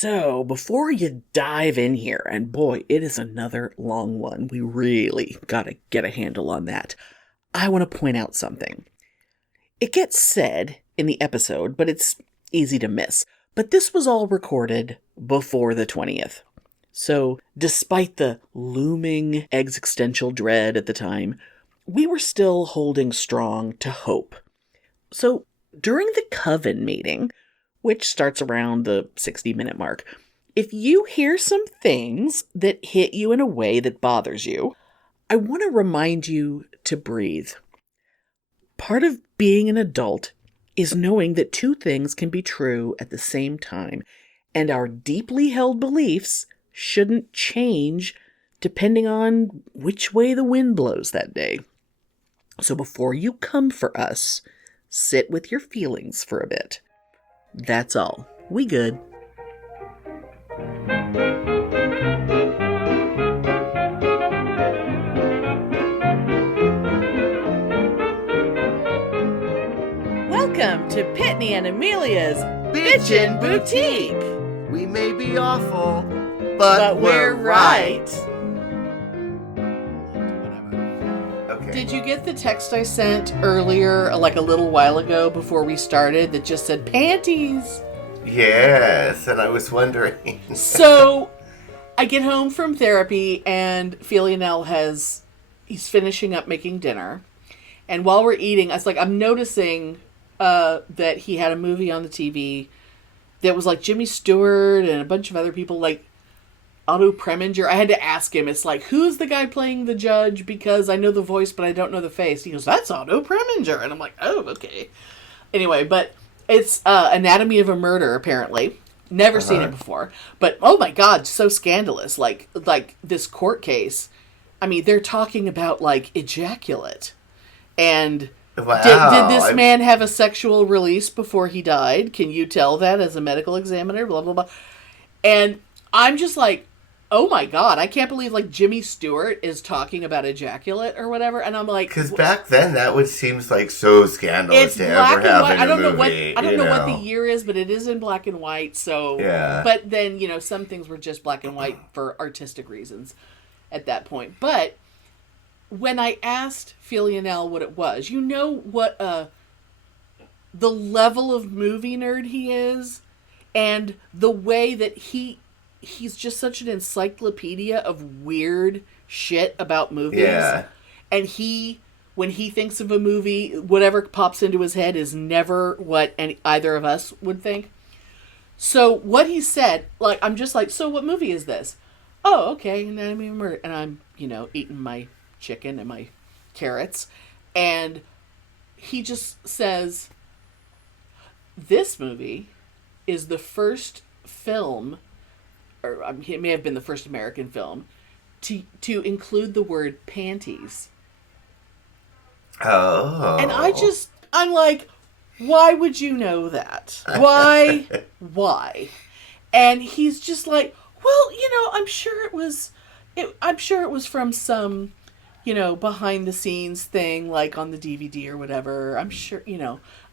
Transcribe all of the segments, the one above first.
So, before you dive in here, and boy, it is another long one, we really gotta get a handle on that, I want to point out something. It gets said in the episode, but it's easy to miss. But this was all recorded before the 20th. So, despite the looming existential dread at the time, we were still holding strong to hope. So, during the Coven meeting, which starts around the 60-minute mark, if you hear some things that hit you in a way that bothers you, I want to remind you to breathe. Part of being an adult is knowing that two things can be true at the same time, and our deeply held beliefs shouldn't change depending on which way the wind blows that day. So before you come for us, sit with your feelings for a bit. That's all. We good. Welcome to Pitney and Amelia's Bitchin' Boutique. We may be awful, but we're right. Okay. Did you get the text I sent earlier, like a little while ago before we started, that just said panties? Yes, and I was wondering. So, I get home from therapy and Philionel he's finishing up making dinner. And while we're eating, I'm noticing that he had a movie on the TV that was like Jimmy Stewart and a bunch of other people, like Otto Preminger. I had to ask him, it's like, who's the guy playing the judge? Because I know the voice, but I don't know the face. He goes, that's Otto Preminger. And I'm like, oh, okay. Anyway, but it's Anatomy of a Murder, apparently. Never seen it before. But, oh my God, so scandalous. Like this court case. I mean, they're talking about, like, ejaculate. And wow. did this man have a sexual release before he died? Can you tell that as a medical examiner? Blah, blah, blah. And I'm just like, oh my God, I can't believe like Jimmy Stewart is talking about ejaculate or whatever. And I'm like, because back then that would seems like so scandalous to ever have in a movie. I don't know what the year is, but it is in black and white. So, yeah. But then, some things were just black and white for artistic reasons at that point. But when I asked Philionel what it was, what the level of movie nerd he is, and the way that he's just such an encyclopedia of weird shit about movies. Yeah. And when he thinks of a movie, whatever pops into his head is never what either of us would think. So what he said, like, I'm just like, so what movie is this? Oh, okay. Anatomy of a Murder. And I'm, eating my chicken and my carrots. And he just says, this movie is the first film, or it may have been the first American film, to include the word panties. Oh. And I'm like, why would you know that? Why? Why? And he's just like, well, I'm sure it was from some, behind the scenes thing, like on the DVD or whatever. I'm sure,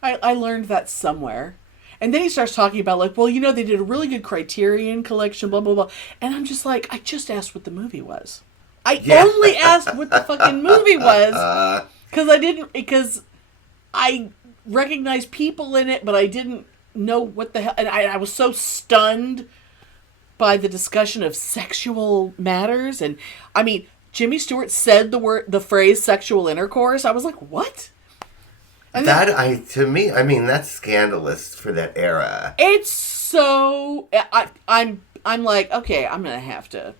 I learned that somewhere. And then he starts talking about, like, well, they did a really good Criterion collection, blah, blah, blah. And I'm just like, I just asked what the movie was. I only asked what the fucking movie was. Because I recognized people in it, but I didn't know what the hell. And I was so stunned by the discussion of sexual matters. And, I mean, Jimmy Stewart said the phrase sexual intercourse. I was like, what? And that's scandalous for that era. It's so, I'm like, okay, I'm gonna have to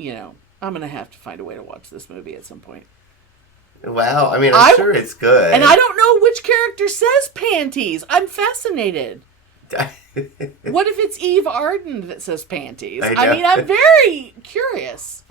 find a way to watch this movie at some point. Wow, I'm sure it's good. And I don't know which character says panties. I'm fascinated. What if it's Eve Arden that says panties? I'm very curious.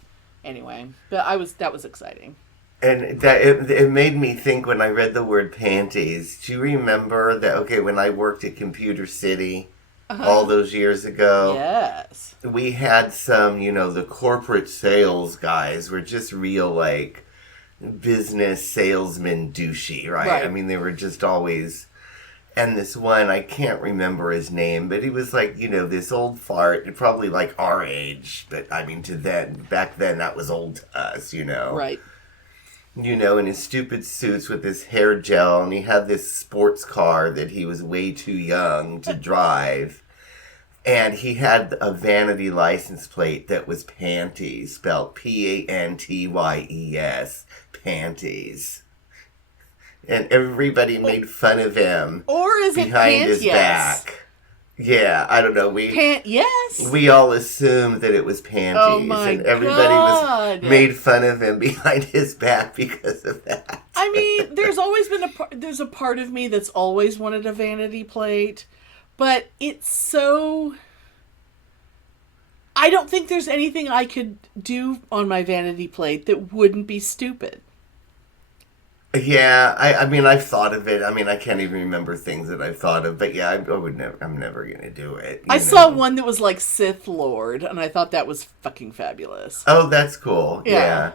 Anyway, but that was exciting. And that it made me think when I read the word panties. Do you remember that? Okay, when I worked at Computer City all those years ago, yes, we had some. The corporate sales guys were just real like business salesman douchey, right? They were just always. And this one, I can't remember his name, but he was like, this old fart, probably like our age, but I mean back then that was old to us, Right. In his stupid suits with his hair gel, and he had this sports car that he was way too young to drive. And he had a vanity license plate that was panties, spelled P-A-N-T-Y-E-S, panties. And everybody made fun of him. Or is it behind pant his yes? back. Yeah, I don't know. Pant yes? We all assumed that it was panties. Oh my and everybody made fun of him behind his back because of that. I mean, there's always been there's a part of me that's always wanted a vanity plate, but it's so... I don't think there's anything I could do on my vanity plate that wouldn't be stupid. Yeah, I mean, I've thought of it. I mean, I can't even remember things that I've thought of, but yeah, I'm never going to do it. I saw one that was like Sith Lord, and I thought that was fucking fabulous. Oh, that's cool. Yeah.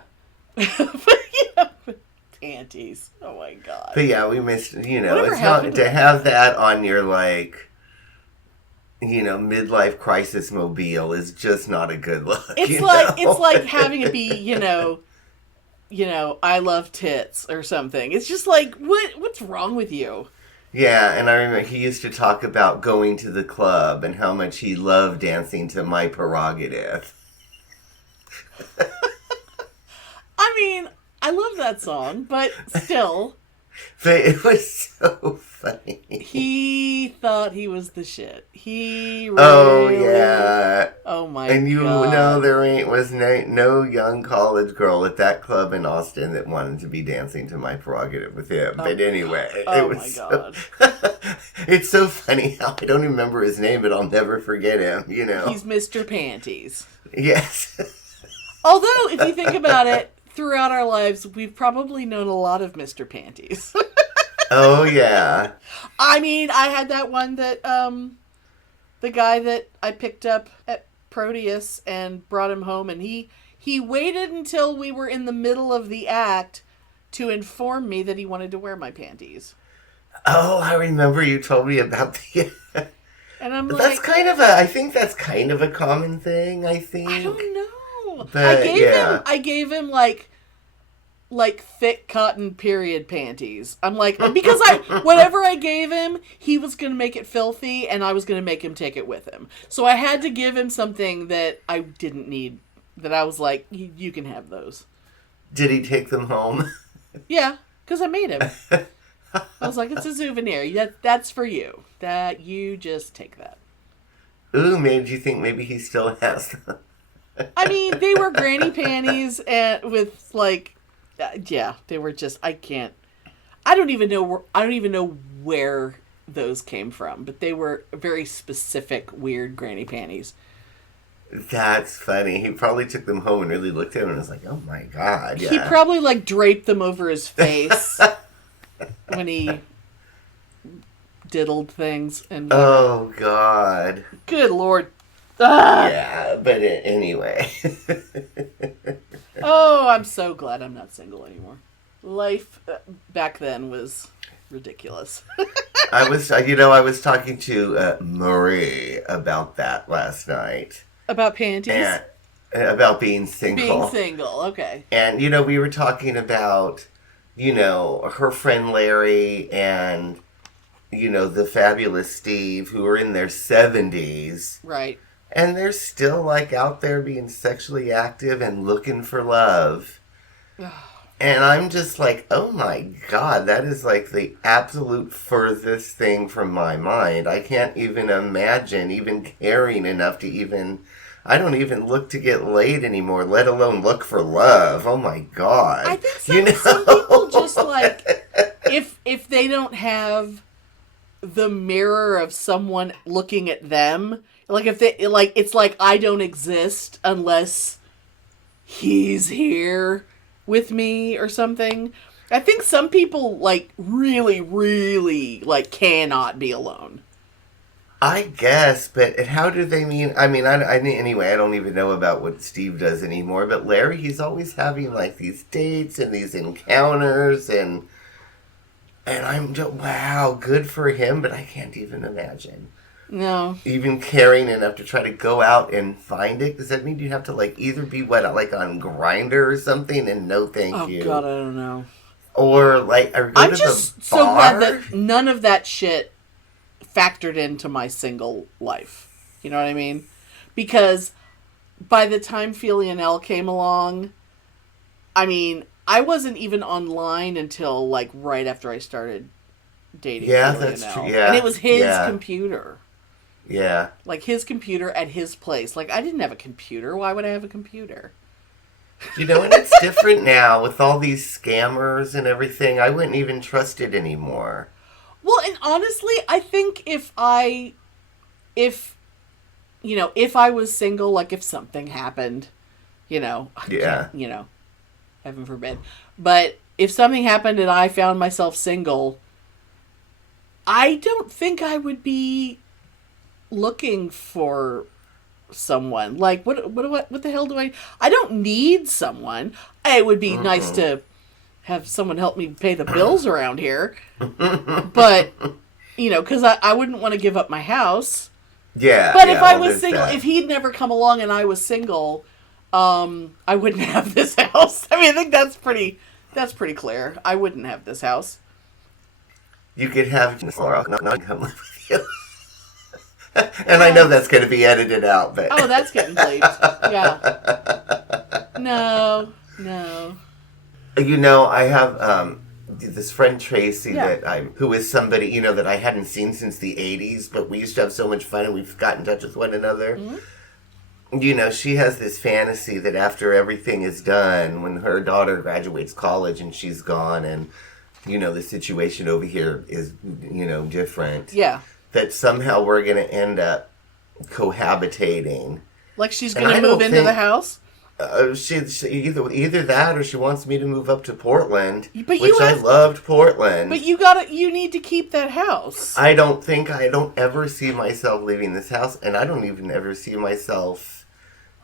But panties. Oh my God. But yeah, we missed, Whatever it's not, to have that on your, like, midlife crisis mobile is just not a good look. It's like having it be, I love tits or something. It's just like, what's wrong with you? Yeah, and I remember he used to talk about going to the club and how much he loved dancing to My Prerogative. I mean, I love that song, but still. But it was so funny. He thought he was the shit. He really... Oh, yeah. Oh, my God. And you God. know there was no young college girl at that club in Austin that wanted to be dancing to My Prerogative with him. Oh. But anyway, it was God. It's so funny how I don't remember his name, but I'll never forget him, He's Mr. Panties. Yes. Although, if you think about it, throughout our lives, we've probably known a lot of Mr. Panties. Oh, yeah. I mean, I had that one that, the guy that I picked up at Proteus and brought him home, and he waited until we were in the middle of the act to inform me that he wanted to wear my panties. Oh, I remember you told me about the... And I'm like... I think that's kind of a common thing, I think. I don't know. But, I gave him like thick cotton period panties. I'm like, because whatever I gave him, he was going to make it filthy and I was going to make him take it with him. So I had to give him something that I didn't need, that I was like, you can have those. Did he take them home? Yeah, because I made him. I was like, it's a souvenir. That's for you. That you just take that. Ooh, made you think maybe he still has them. I mean, they were granny panties and with like, they were just, I don't even know where those came from, but they were very specific, weird granny panties. That's funny. He probably took them home and really looked at them and was like, oh my God. Yeah. He probably like draped them over his face when he diddled things. And oh God. Good Lord. Ah! Yeah, but anyway. Oh, I'm so glad I'm not single anymore. Life back then was ridiculous. I was talking to Marie about that last night. About panties? And about being single. Being single, okay. And, we were talking about, her friend Larry and, the fabulous Steve, who are in their 70s. Right. And they're still, out there being sexually active and looking for love. And I'm just like, oh my God, that is the absolute furthest thing from my mind. I can't even imagine even caring enough to I don't even look to get laid anymore, let alone look for love. Oh my God. I think some people just if they don't have the mirror of someone looking at them, if they it's like I don't exist unless he's here with me or something. I think some people really, really cannot be alone. I guess, but how do they mean? I mean, anyway, I don't even know about what Steve does anymore. But Larry, he's always having these dates and these encounters, and And I'm just, wow, good for him, but I can't even imagine. No. Even caring enough to try to go out and find it? Does that mean you have to, like, either be, like on Grindr or something and no thank you? Oh, God, I don't know. Or, like, or go I'm to just the so bar? glad that none of that shit factored into my single life. You know what I mean? Because by the time Feely and Elle came along, I mean, I wasn't even online until, like, right after I started dating Yeah, Feely that's and true. Elle. Yeah. And it was his Yeah. computer. Yeah. Like, his computer at his place. Like, I didn't have a computer. Why would I have a computer? You know, and it's different now with all these scammers and everything. I wouldn't even trust it anymore. Well, and honestly, I think if I was single, like if something happened, Yeah. heaven forbid, but if something happened and I found myself single, I don't think I would be looking for someone. Like, what the hell do I don't need someone. It would be nice to have someone help me pay the bills around here, but because I wouldn't want to give up my house. Yeah. But yeah, if I well, was there's single, that. if he'd never come along and I was single, I wouldn't have this house. I mean, I think that's pretty clear. I wouldn't have this house. You could have Laura not come live with you. And I know that's going to be edited out, but Oh, that's getting bleeped. Yeah. No. I have this friend Tracy who is somebody that I hadn't seen since the '80s, but we used to have so much fun and we've got in touch with one another. Mm-hmm. She has this fantasy that after everything is done, when her daughter graduates college and she's gone, and the situation over here is different. Yeah. That somehow we're going to end up cohabitating. Like she's going to move into the house? She either that or she wants me to move up to Portland, but I loved Portland. But you need to keep that house. I don't ever see myself leaving this house, and I don't even ever see myself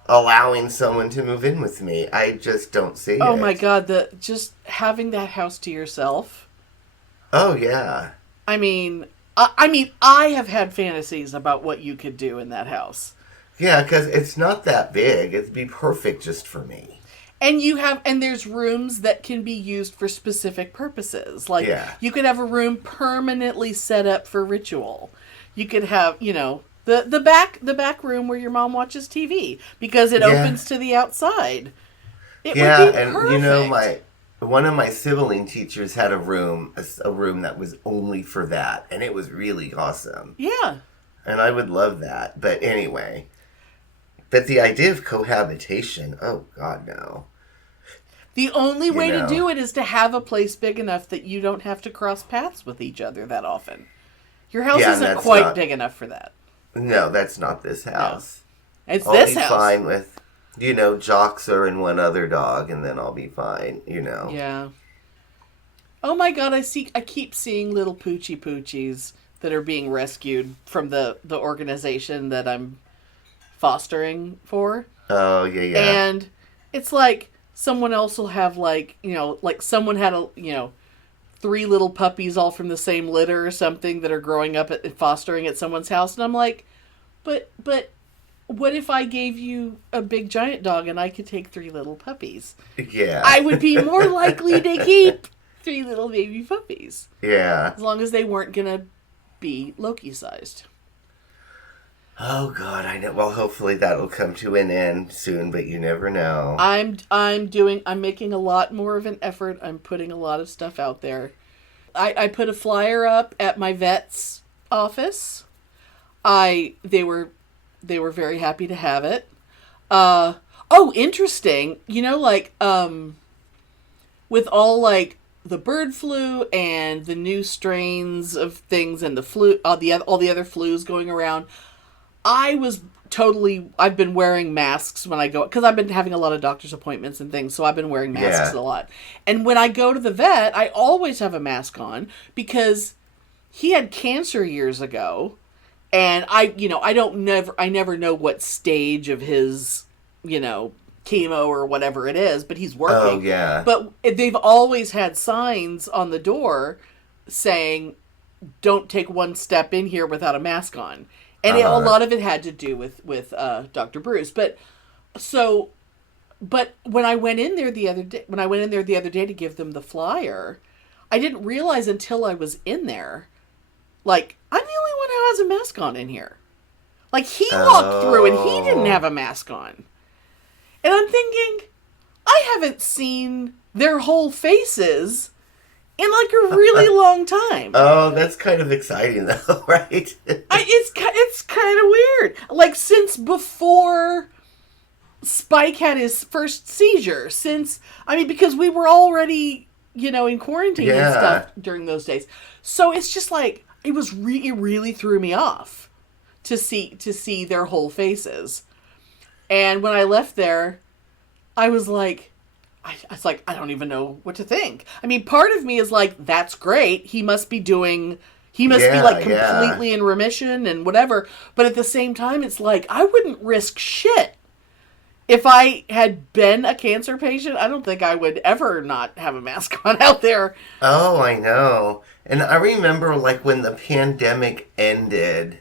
allowing someone to move in with me. I just don't see it. Oh my God, just having that house to yourself. Oh yeah. I mean, I have had fantasies about what you could do in that house. Yeah, because it's not that big. It'd be perfect just for me. And there's rooms that can be used for specific purposes. Like, you could have a room permanently set up for ritual. You could have, the back room where your mom watches TV because it opens to the outside. It would be perfect. And one of my sibling teachers had a room that was only for that, and it was really awesome. Yeah. And I would love that. But anyway. But the idea of cohabitation, oh God, no. The only way to do it is to have a place big enough that you don't have to cross paths with each other that often. Your house isn't quite big enough for that. No, that's not this house. No. It's this house. I'll be fine with, Joxer and one other dog, and then I'll be fine, Yeah. Oh my God, I keep seeing little poochies that are being rescued from the organization that I'm fostering for. Oh, yeah. And it's like someone else will have like someone had 3 little puppies all from the same litter or something that are growing up and fostering at someone's house. And I'm like, but what if I gave you a big giant dog and I could take 3 little puppies? Yeah. I would be more likely to keep 3 little baby puppies. Yeah. As long as they weren't going to be Loki-sized. Oh God, I know. Well, hopefully that'll come to an end soon, but you never know. I'm making a lot more of an effort. I'm putting a lot of stuff out there. I put a flyer up at my vet's office. They were very happy to have it. Interesting. With all like the bird flu and the new strains of things and the flu, all the other flus going around. I've been wearing masks when I go, because I've been having a lot of doctor's appointments and things, so I've been wearing masks a lot. And when I go to the vet, I always have a mask on, because he had cancer years ago, and I never know what stage of his, chemo or whatever it is, but he's working. Oh, yeah. But they've always had signs on the door saying, don't take one step in here without a mask on. And a lot of it had to do with Dr. Bruce. But when I went in there the other day to give them the flyer, I didn't realize until I was in there, like, I'm the only one who has a mask on in here. Like, he walked through and he didn't have a mask on. And I'm thinking, I haven't seen their whole faces in like a really long time. Oh, that's kind of exciting though, right? It's kind of weird. Like, since before Spike had his first seizure, because we were already, in quarantine and stuff during those days. So it's just like, it really threw me off to see their whole faces. And when I left there, I was like, I don't even know what to think. I mean, part of me is like, that's great. He must be like completely in remission and whatever. But at the same time, it's like, I wouldn't risk shit. If I had been a cancer patient, I don't think I would ever not have a mask on out there. Oh, I know. And I remember, like, when the pandemic ended,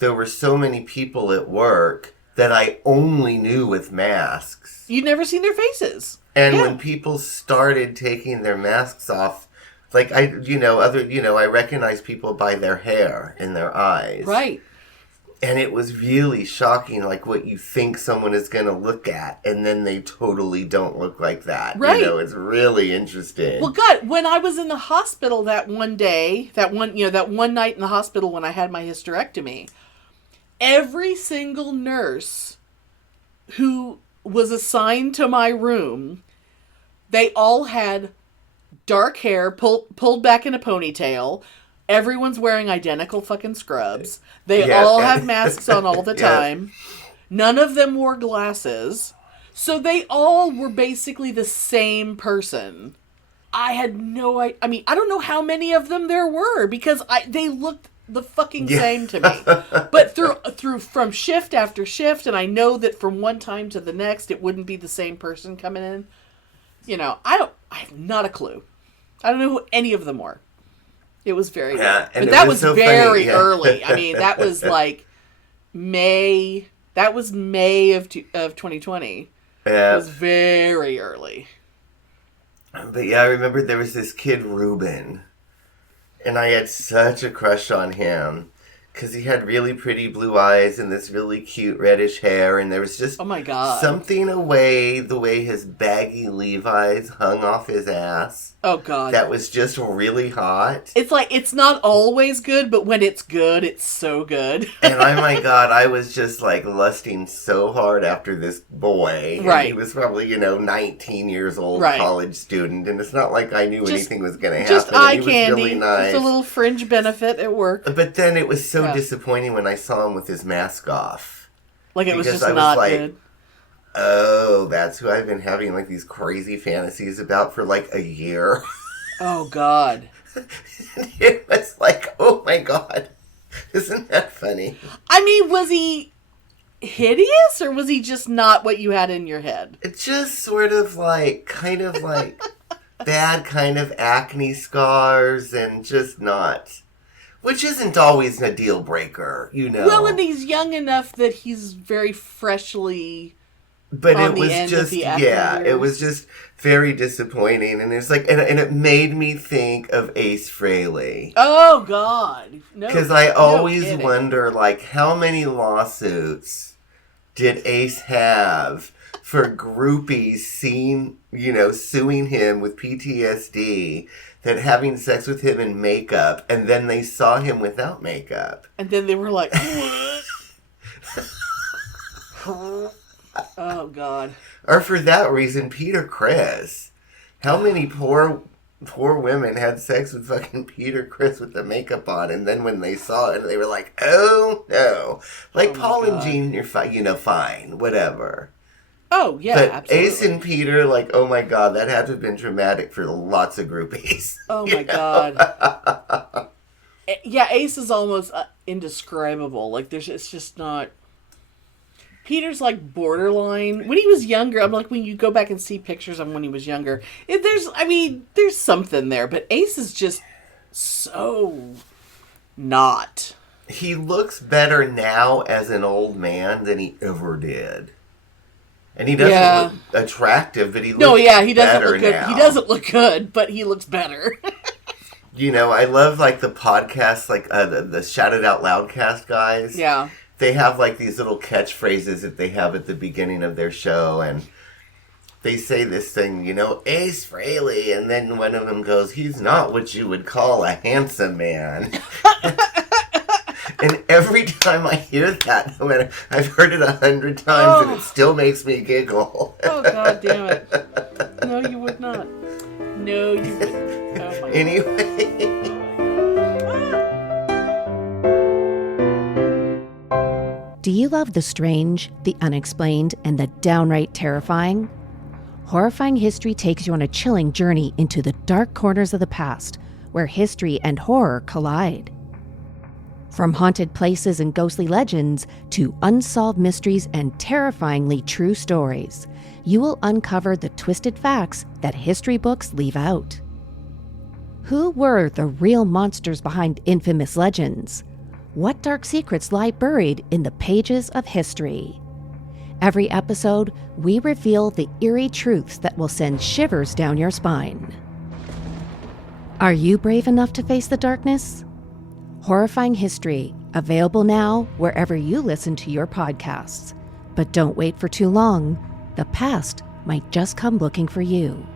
there were so many people at work that I only knew with masks. You'd never seen their faces. And when people started taking their masks off, like, I recognize people by their hair and their eyes. Right. And it was really shocking, like, what you think someone is going to look at, and then they totally don't look like that. Right. It's really interesting. Well, God, when I was in the hospital that one night in the hospital when I had my hysterectomy, every single nurse who was assigned to my room, they all had dark hair pulled back in a ponytail. Everyone's wearing identical fucking scrubs. They all have masks on all the time. None of them wore glasses. So they all were basically the same person. I had no idea. I mean, I don't know how many of them there were because they looked the fucking same to me. But through from shift after shift, and I know that from one time to the next, it wouldn't be the same person coming in. I have not a clue. I don't know who any of them were. It was very weird. But that was so very early. I mean, that was like May. That was May of 2020. Yeah. It was very early. But yeah, I remember there was this kid, Ruben. And I had such a crush on him. Because he had really pretty blue eyes and this really cute reddish hair. And there was just something the way his baggy Levi's hung off his ass. Oh, God. That was just really hot. It's like, it's not always good, but when it's good, it's so good. And oh my God, I was just like lusting so hard after this boy. Right. And he was probably, 19 years old, college student. And it's not like I knew anything was going to happen. Just eye and he candy. Was really nice. Just a little fringe benefit at work. But then it was so disappointing when I saw him with his mask off. Like it was just not good. Oh, that's who I've been having like these crazy fantasies about for like a year. Oh, God. It was like, oh my God. Isn't that funny? I mean, was he hideous or was he just not what you had in your head? It's just sort of like, kind of like bad kind of acne scars and just not. Which isn't always a deal breaker, Well, and he's young enough that he's very freshly. But it was just, it was just very disappointing. And it's like, and it made me think of Ace Frehley. Oh, God. Because I always wonder, like, how many lawsuits did Ace have for groupies suing him with PTSD, that having sex with him in makeup, and then they saw him without makeup. And then they were like, what? Oh, God. Or for that reason, Peter Criss. How many poor women had sex with fucking Peter Criss with the makeup on, and then when they saw it, they were like, oh, no. Like, Paul and Jean, you're fine, whatever. Oh, yeah, but absolutely. Ace and Peter, like, oh my God, that had to have been traumatic for lots of groupies. Oh my God. Yeah, Ace is almost indescribable. Like, it's just not. Peter's like borderline. When he was younger, I'm like, when you go back and see pictures of when he was younger, there's something there. But Ace is just so not. He looks better now as an old man than he ever did. And he doesn't look attractive, but he looks he doesn't look good. now. He doesn't look good, but he looks better. You know, I love, like, the podcasts, like, the Shout It Out Loudcast guys. Yeah. They have, like, these little catchphrases that they have at the beginning of their show, and they say this thing, you know, Ace Frehley, and then one of them goes, he's not what you would call a handsome man. And every time I hear that, no matter, I've heard it 100 times, and it still makes me giggle. Oh, God damn it. No, you would not. No, you wouldn't. Oh, my Anyway. Do you love the strange, the unexplained, and the downright terrifying? Horrifying History takes you on a chilling journey into the dark corners of the past, where history and horror collide. From haunted places and ghostly legends to unsolved mysteries and terrifyingly true stories, you will uncover the twisted facts that history books leave out. Who were the real monsters behind infamous legends? What dark secrets lie buried in the pages of history? Every episode, we reveal the eerie truths that will send shivers down your spine. Are you brave enough to face the darkness? Horrifying History, available now wherever you listen to your podcasts. But don't wait for too long. The past might just come looking for you.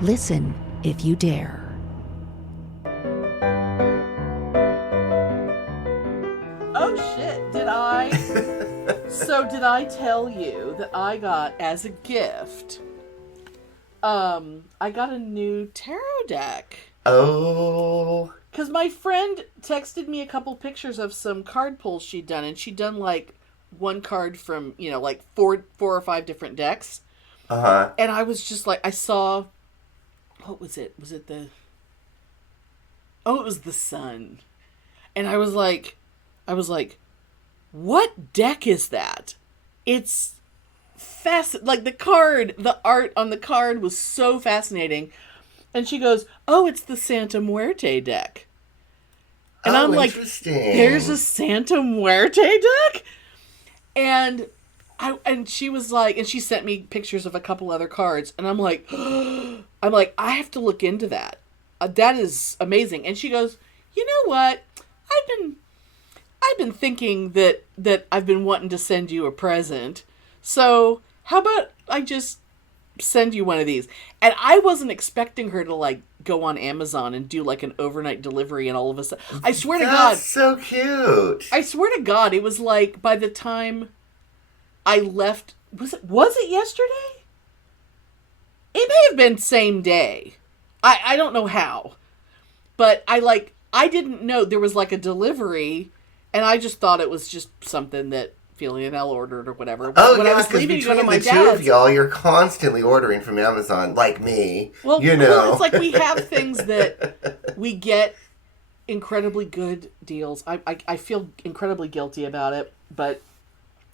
Listen if you dare. Oh, shit. Did I? So did I tell you that I got, as a gift, I got a new tarot deck? Oh. Because my friend texted me a couple pictures of some card pulls she'd done, and she'd done, like, one card from, you know, like, four or five different decks. Uh-huh. And I was just like, I saw, what was it? Was it the, oh, it was the Sun. And I was like, what deck is that? It's like the art on the card was so fascinating. And she goes, oh, it's the Santa Muerte deck. And I'm like, there's a Santa Muerte deck? And she was like, and she sent me pictures of a couple other cards. And I'm like, I have to look into that. That is amazing. And she goes, you know what? I've been thinking that I've been wanting to send you a present. So how about I just send you one of these? And I wasn't expecting her to, like, go on Amazon and do, like, an overnight delivery and all of a sudden. I swear to God. That's so cute. I swear to God, it was like, by the time I left, was it yesterday? It may have been same day. I don't know how. But I didn't know there was, like, a delivery, and I just thought it was just something that Feely and Elle ordered or whatever. Oh, when yeah, I was because leaving to go to between my the two dad's, of y'all, you're constantly ordering from Amazon, like me. well, you know. Well, it's like we have things that we get incredibly good deals. I feel incredibly guilty about it, but,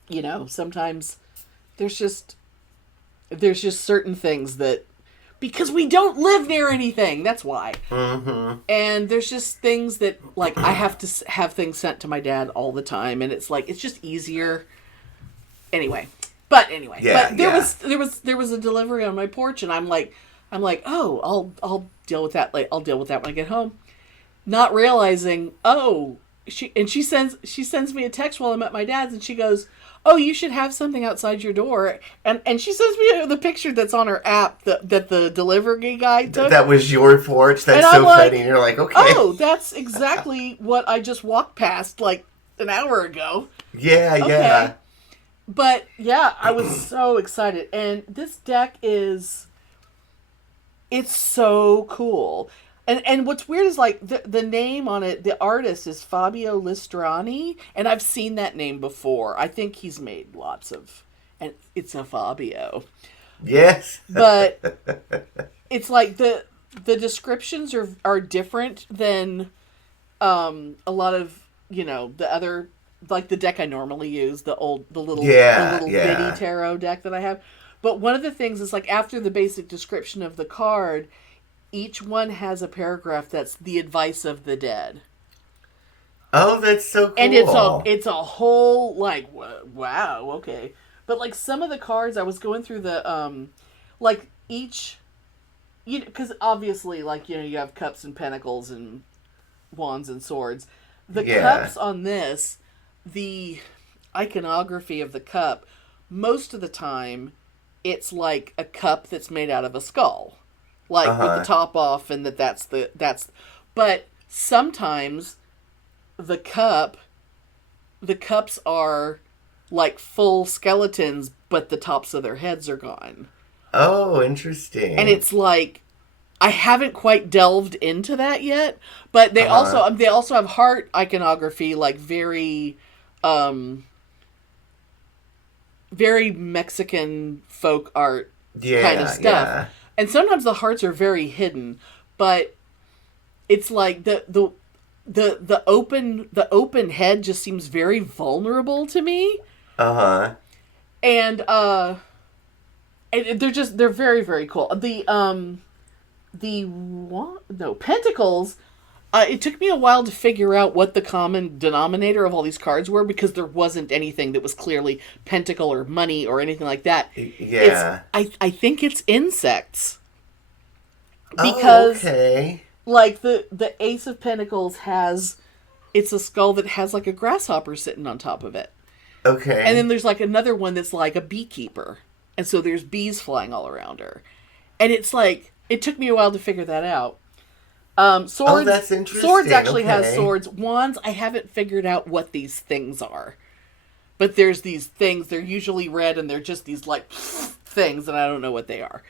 you know, sometimes there's just certain things that, because we don't live near anything, that's why. Mm-hmm. And there's just things that, like, I have to have things sent to my dad all the time, and it's like, it's just easier. Anyway, Yeah, there was a delivery on my porch, and I'm like, oh, I'll deal with that. Like, I'll deal with that when I get home. Not realizing, she sends me a text while I'm at my dad's, and she goes, oh, you should have something outside your door. And she sends me the picture that's on her app that the delivery guy took. That was your porch? That's so funny. And you're like, okay. Oh, that's exactly what I just walked past, like, an hour ago. Yeah, okay. Yeah. But, yeah, I was so excited. And this deck it's so cool. And what's weird is, like, the name on it, the artist is Fabio Listrani, and I've seen that name before. I think he's made lots of, and it's a Fabio. Yes. But it's like the descriptions are different than a lot of, you know, the other, like the deck I normally use, the little bitty tarot deck that I have. But one of the things is, like, after the basic description of the card, each one has a paragraph that's the advice of the dead. Oh, that's so cool. And it's a whole, like, wow, okay. But, like, some of the cards, I was going through the, like, each, you know, because obviously, like, you know, you have cups and pentacles and wands and swords. The cups on this, the iconography of the cup, most of the time, it's like a cup that's made out of a skull. Like, with the top off, and that's, but sometimes the cups are like full skeletons, but the tops of their heads are gone. Oh, interesting. And it's like, I haven't quite delved into that yet, but they also have heart iconography, like very very Mexican folk art kind of stuff. Yeah. And sometimes the hearts are very hidden, but it's like the open head just seems very vulnerable to me. And they're very, very cool. Pentacles. It took me a while to figure out what the common denominator of all these cards were, because there wasn't anything that was clearly pentacle or money or anything like that. Yeah. I think it's insects. Because like the Ace of Pentacles it's a skull that has like a grasshopper sitting on top of it. Okay. And then there's like another one that's like a beekeeper. And so there's bees flying all around her. And it's like, it took me a while to figure that out. Swords, oh, that's interesting. Swords actually has swords. Wands, I haven't figured out what these things are. But there's these things, they're usually red, and they're just these like things, and I don't know what they are.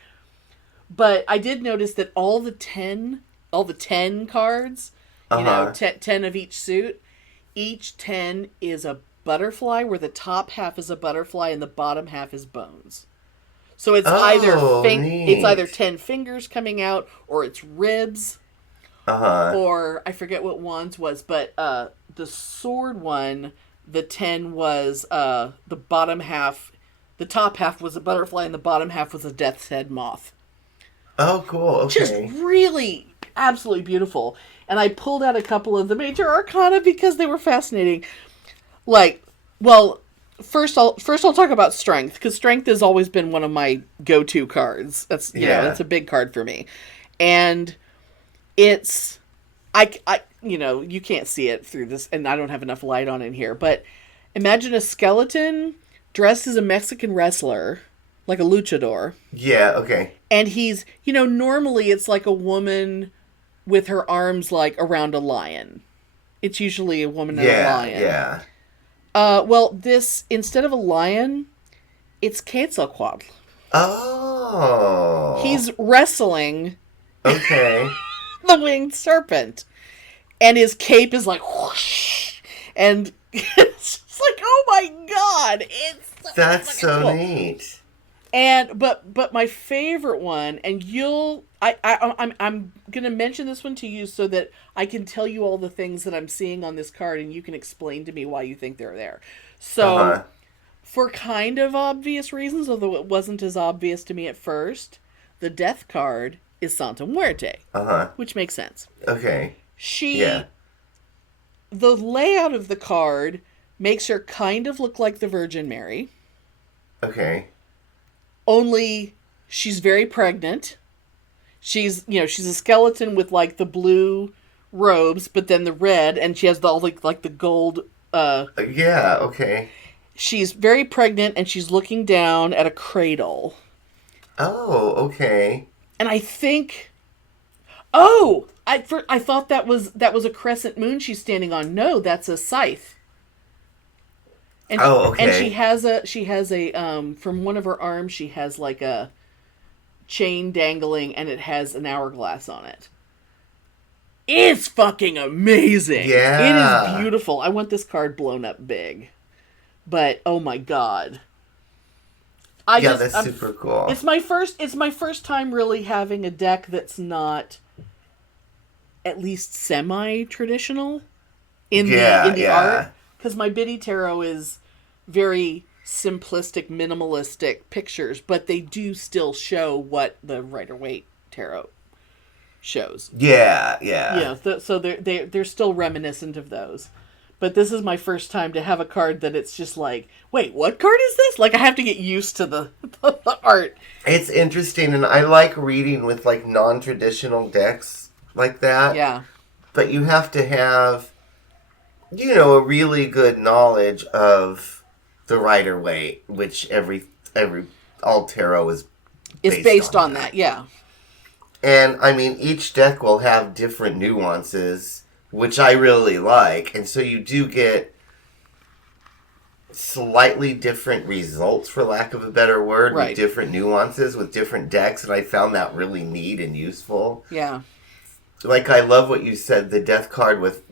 But I did notice that all the 10 cards, you know, 10 of each suit, each 10 is a butterfly, where the top half is a butterfly and the bottom half is bones. So it's either 10 fingers coming out, or it's ribs. Or I forget what wands was, but the sword one, the 10 was the bottom half, the top half was a butterfly and the bottom half was a death's head moth. Oh, cool. Okay. Just really absolutely beautiful. And I pulled out a couple of the major arcana because they were fascinating. Like, well, first I'll talk about strength, because strength has always been one of my go-to cards. That's know, that's a big card for me. And it's, I you know, you can't see it through this, and I don't have enough light on in here, but imagine a skeleton dressed as a Mexican wrestler, like a luchador. Yeah, okay. And he's, you know, normally it's like a woman with her arms like around a lion. It's usually a woman and a lion. Yeah. Well, this, instead of a lion, it's Quetzalcoatl. Oh. He's wrestling. Okay. The winged serpent. And his cape is like whoosh. And it's just like, oh my god. That's so cool. neat. And but my favorite one, and I'm gonna mention this one to you so that I can tell you all the things that I'm seeing on this card, and you can explain to me why you think they're there. So, for kind of obvious reasons, although it wasn't as obvious to me at first, the death card is Santa Muerte, which makes sense. Okay. The layout of the card makes her kind of look like the Virgin Mary. Okay. Only she's very pregnant. She's a skeleton with like the blue robes, but then the red, and she has all like the gold. Yeah. Okay. She's very pregnant, and she's looking down at a cradle. Oh. Okay. And I think, I thought that was a crescent moon she's standing on. No, that's a scythe. And okay. And she has a from one of her arms she has like a chain dangling, and it has an hourglass on it. It's fucking amazing. Yeah. It is beautiful. I want this card blown up big. But oh my god. That's super cool. It's my first time really having a deck that's not at least semi-traditional in the art. Because my Biddy Tarot is very simplistic, minimalistic pictures, but they do still show what the Rider-Waite Tarot shows. Yeah. So they're still reminiscent of those. But this is my first time to have a card that it's just like, wait, what card is this? Like, I have to get used to the art. It's interesting, and I like reading with, like, non-traditional decks like that. Yeah. But you have to have, a really good knowledge of the Rider-Waite, which all tarot is based on that, yeah. And, I mean, each deck will have different nuances, which I really like. And so you do get slightly different results, for lack of a better word, right. with different nuances, with different decks. And I found that really neat and useful. Yeah. Like, I love what you said, the death card with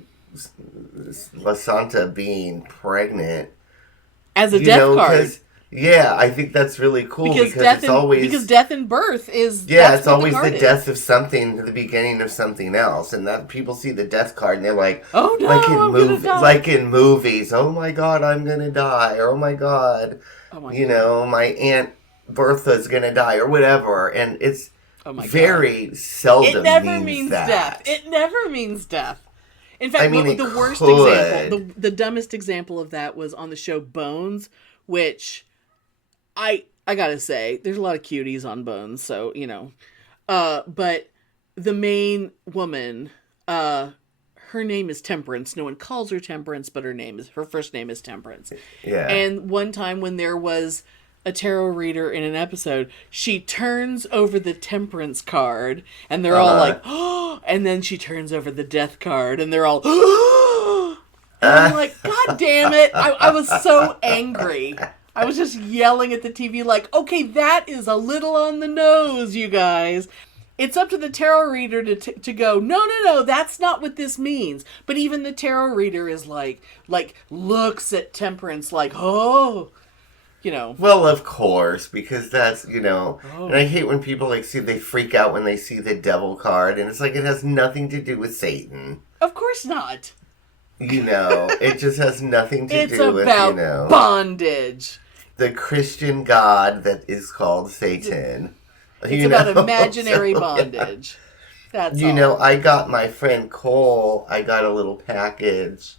La Santa being pregnant. As a death card. Yeah, I think that's really cool because death and birth is it's always the death of something, the beginning of something else, and that people see the death card and they're like, oh no, like in movies, oh my god, I'm gonna die, or oh my god, my Aunt Bertha's gonna die, or whatever, and it's very seldom. It never means that. death. It never means death. In fact, the worst example, the dumbest example of that was on the show Bones, which I gotta say, there's a lot of cuties on Bones, so, but the main woman, her name is Temperance. No one calls her Temperance, but her first name is Temperance. Yeah. And one time when there was a tarot reader in an episode, she turns over the Temperance card, and they're all like, oh, and then she turns over the Death card, and they're all, oh, and I'm like, God damn it. I was so angry. I was just yelling at the TV like, okay, that is a little on the nose, you guys. It's up to the tarot reader to go, no, that's not what this means. But even the tarot reader is like looks at Temperance like, oh, Well, of course, because that's, and I hate when people they freak out when they see the devil card, and it's like, it has nothing to do with Satan. Of course not. It just has nothing to do with, It's about bondage. The Christian God that is called Satan. It's about imaginary bondage. That's all. I got my friend Cole, I got a little package.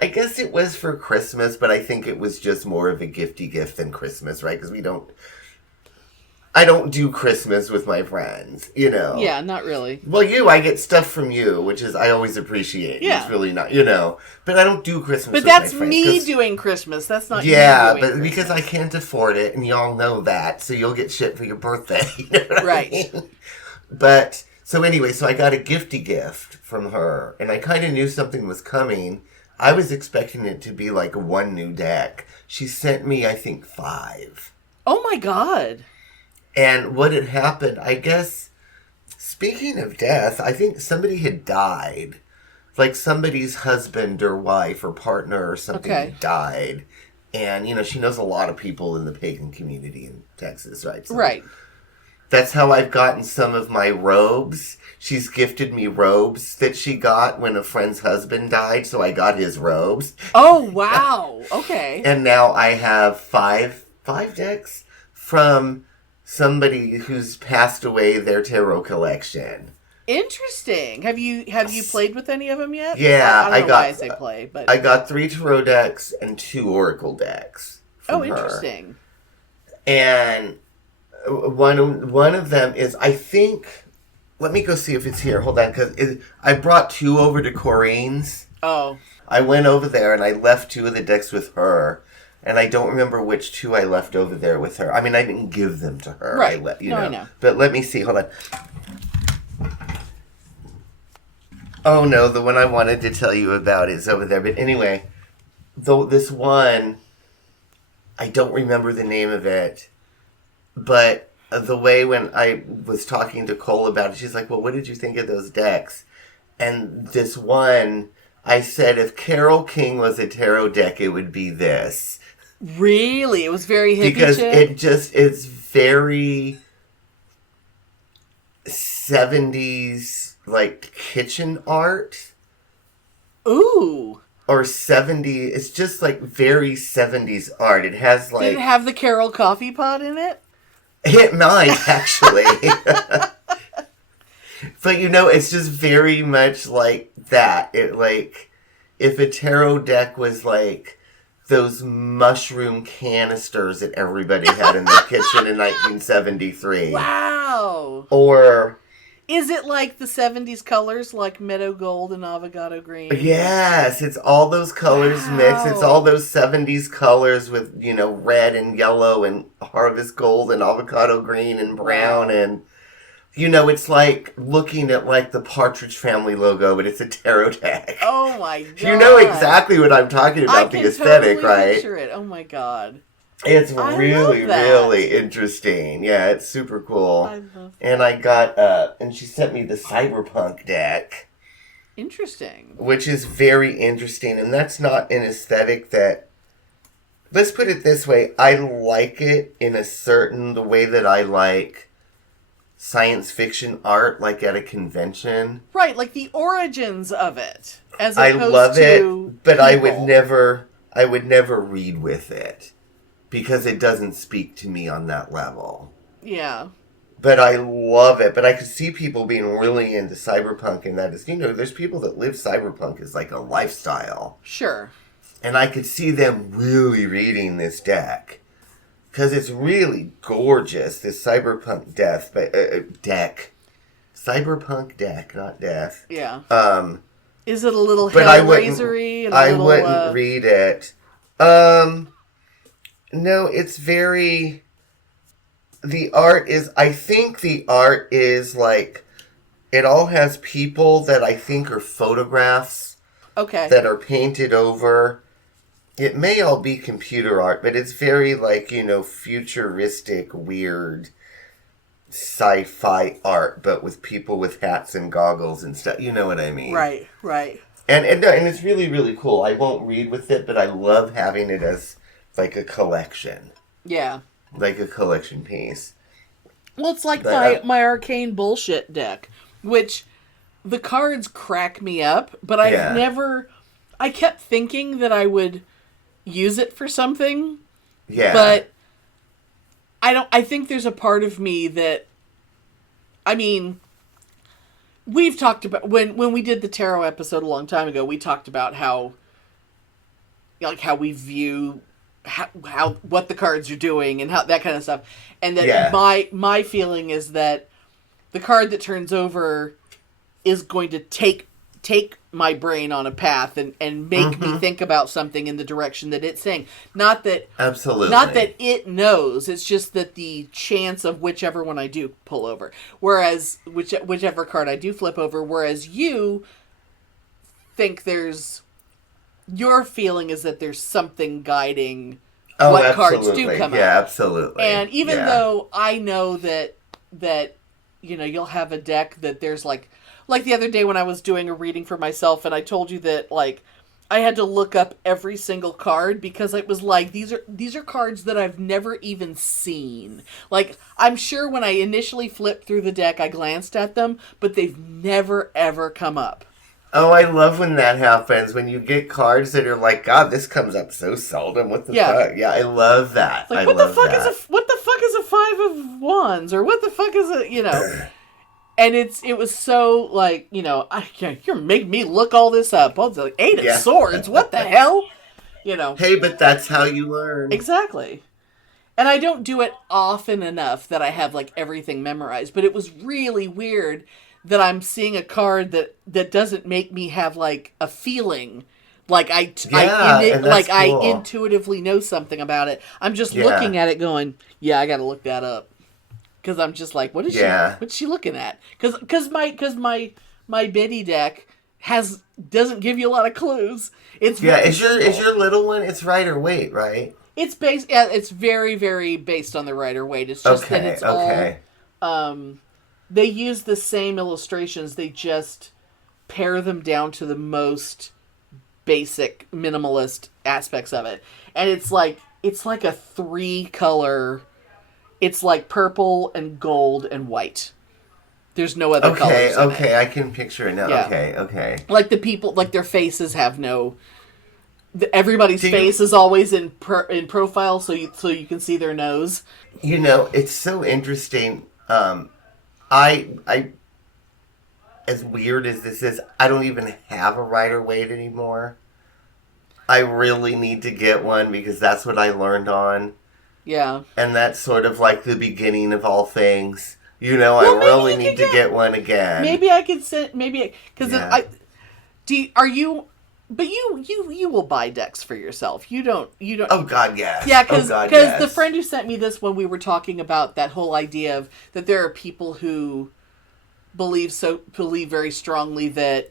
I guess it was for Christmas, but I think it was just more of a gifty gift than Christmas, right? Because I don't do Christmas with my friends, Yeah, not really. Well, I get stuff from you, which is, I always appreciate. Yeah. It's really not, but I don't do Christmas with my friends. But that's me doing Christmas. That's not you doing but Christmas. Because I can't afford it, and y'all know that, so you'll get shit for your birthday. Right. I mean? But, so anyway, I got a gifty gift from her, and I kind of knew something was coming. I was expecting it to be like one new deck. She sent me, I think, 5. Oh my God. And what had happened, I guess, speaking of death, I think somebody had died. Like somebody's husband or wife or partner or something had died. And, she knows a lot of people in the pagan community in Texas, right? So right. That's how I've gotten some of my robes. She's gifted me robes that she got when a friend's husband died, so I got his robes. Oh, wow. Okay. And now I have five decks from somebody who's passed away, their tarot collection. Interesting. Have you played with any of them yet? Yeah, I don't know why I say play, but I got 3 tarot decks and 2 oracle decks. From her. Interesting. And one of them is, I think. Let me go see if it's here. Hold on, because I brought 2 over to Corinne's. Oh. I went over there and I left 2 of the decks with her. And I don't remember which 2 I left over there with her. I mean, I didn't give them to her. Right. I know. But let me see. Hold on. Oh, no. The one I wanted to tell you about is over there. But anyway, this one, I don't remember the name of it. But the way when I was talking to Cole about it, she's like, well, what did you think of those decks? And this one, I said, if Carole King was a tarot deck, it would be this. Really? It was very hippie because chick? it's very 70s, like, kitchen art. Ooh. Or 70s, it's just like very 70s art. It has like... Did it have the Carol coffee pot in it? It might, actually. But it's just very much like that. It like if a tarot deck was like those mushroom canisters that everybody had in their kitchen in 1973. Wow. Or is it like the 70s colors, like meadow gold and avocado green? Yes, it's all those colors mixed. It's all those 70s colors with, red and yellow and harvest gold and avocado green and brown. And, it's like looking at like the Partridge Family logo, but it's a tarot deck. Oh my God. You know exactly what I'm talking about, the aesthetic, totally right? Picture it. Oh my God. It's really, really interesting. Yeah, it's super cool. I love that. And I got, and she sent me the Cyberpunk deck. Interesting. Which is very interesting. And that's not an aesthetic that, let's put it this way, I like it in the way that I like science fiction art, like at a convention. Right, like the origins of it. As I opposed love to it, but people. I would never read with it. Because it doesn't speak to me on that level. Yeah. But I love it. But I could see people being really into cyberpunk, and that is, there's people that live cyberpunk as like a lifestyle. Sure. And I could see them really reading this deck. Because it's really gorgeous, this cyberpunk deck. Cyberpunk deck, not death. Yeah. Is it a little hellraisery? I wouldn't read it. No, it's very... I think the art is like... It all has people that I think are photographs. Okay. That are painted over. It may all be computer art, but it's very like, futuristic, weird, sci-fi art, but with people with hats and goggles and stuff. You know what I mean? Right. And it's really, really cool. I won't read with it, but I love having it as... like a collection. Yeah. Like a collection piece. Well, it's like my arcane bullshit deck, which the cards crack me up, but I kept thinking that I would use it for something. Yeah. But I think there's a part of me that, we've talked about, when we did the tarot episode a long time ago, we talked about how we view how what the cards are doing and how that kind of stuff, and that my feeling is that the card that turns over is going to take my brain on a path and make me think about something in the direction that it's saying. Not that it knows. It's just that the chance of whichever one I do pull over, whereas whichever card I do flip over, whereas you think your feeling is that there's something guiding what cards do come out. Yeah, absolutely. And even though I know that you'll have a deck that there's like the other day when I was doing a reading for myself, and I told you that I had to look up every single card because it was like these are cards that I've never even seen. Like, I'm sure when I initially flipped through the deck I glanced at them, but they've never ever come up. Oh, I love when that happens. When you get cards that are like, God, this comes up so seldom. What the fuck? Yeah, I love that. Like, what the fuck is a 5 of Wands? Or what the fuck is a, And it was so, like, you're making me look all this up. I was like, 8 of Swords, what the hell? Hey, but that's how you learn. Exactly. And I don't do it often enough that I have, like, everything memorized. But it was really weird that I'm seeing a card that doesn't make me have, like, a feeling. Like, I intuitively know something about it. I'm just looking at it going, I gotta look that up. Because I'm just like, what's she looking at? Because my Biddy deck doesn't give you a lot of clues. It's is your little one, it's Rider Waite, right? It's based. It's very, very based on the Rider Waite. It's just that it's all. They use the same illustrations. They just pare them down to the most basic, minimalist aspects of it, and it's like a 3-color. It's like purple and gold and white. There's no other colors. Okay, I can picture it now. Yeah. Okay. Like the people, like their faces have no. Everybody's face is always in profile, so you can see their nose. It's so interesting. I as weird as this is, I don't even have a Rider-Waite anymore. I really need to get one because that's what I learned on. Yeah. And that's sort of like the beginning of all things. You know, Well, I really need to get one again. Maybe I could sit. Because Yeah. But you will buy decks for yourself. You don't. Oh God, yes. Yeah, because yes. the friend who sent me this when we were talking about that whole idea of that there are people who believe very strongly that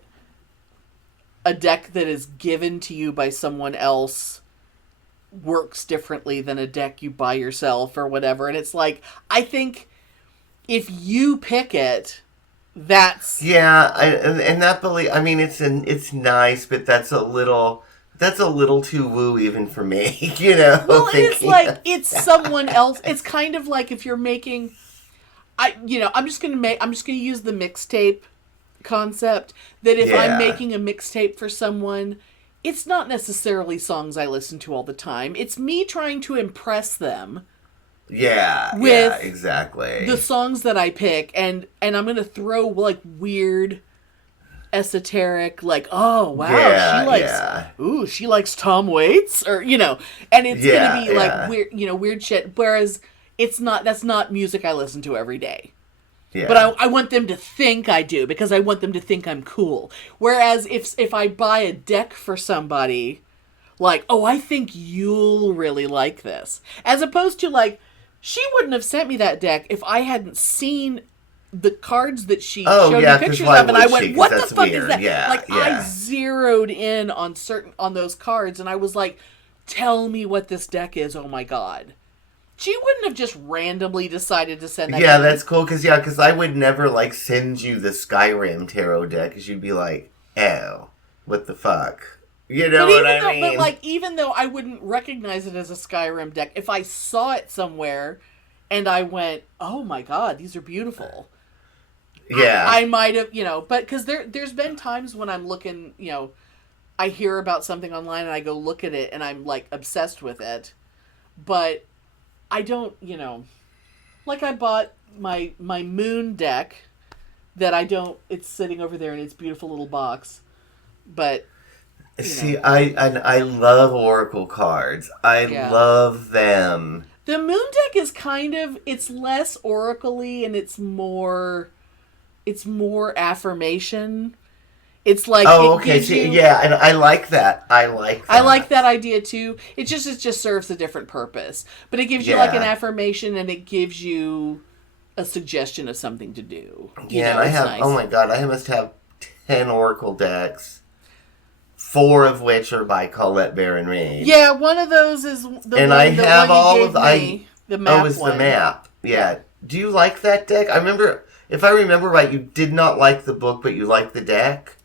a deck that is given to you by someone else works differently than a deck you buy yourself or whatever. And it's like, I think if you pick it, that's... Yeah, and that belief, I mean, it's nice, but that's a little too woo even for me, you know? Well, it's like, it's someone else. It's kind of like if you're making... I'm just going to use the mixtape concept, that if I'm making a mixtape for someone, it's not necessarily songs I listen to all the time. It's me trying to impress them. Yeah, with exactly. The songs that I pick, and I'm going to throw like weird esoteric, like, oh wow, she likes Tom Waits, or and it's going to be like weird, weird shit, whereas that's not music I listen to every day. Yeah. But I want them to think I do, because I want them to think I'm cool. Whereas if I buy a deck for somebody, like, oh, I think you'll really like this. As opposed to, like, she wouldn't have sent me that deck if I hadn't seen the cards that she showed me pictures of, and I went, what the fuck is that? Yeah, I zeroed in on those cards, and I was like, tell me what this deck is, oh my god. She wouldn't have just randomly decided to send that. Yeah, that's cool, because I would never, like, send you the Skyrim tarot deck, because you'd be like, oh, what the fuck? You know what I mean? But, like, even though I wouldn't recognize it as a Skyrim deck, if I saw it somewhere and I went, oh my god, these are beautiful. Yeah. I might have, but because there's been times when I'm looking, I hear about something online and I go look at it and I'm, like, obsessed with it. But I don't, like, I bought my moon deck that it's sitting over there in its beautiful little box. But, see, I love Oracle cards. I love them. The moon deck is it's less oracle-y and it's more affirmation. It's like, and I like that. I like that idea too. It just serves a different purpose. But it gives you like an affirmation, and it gives you a suggestion of something to do. And I have, nice. Oh my god, I must have 10 Oracle decks. 4 of which are by Colette Baron Reid. Yeah, one of those is the and one, I the have one you all gave of the me, the map it's one. the map. Yeah. Do you like that deck? If I remember right, you did not like the book, but you liked the deck?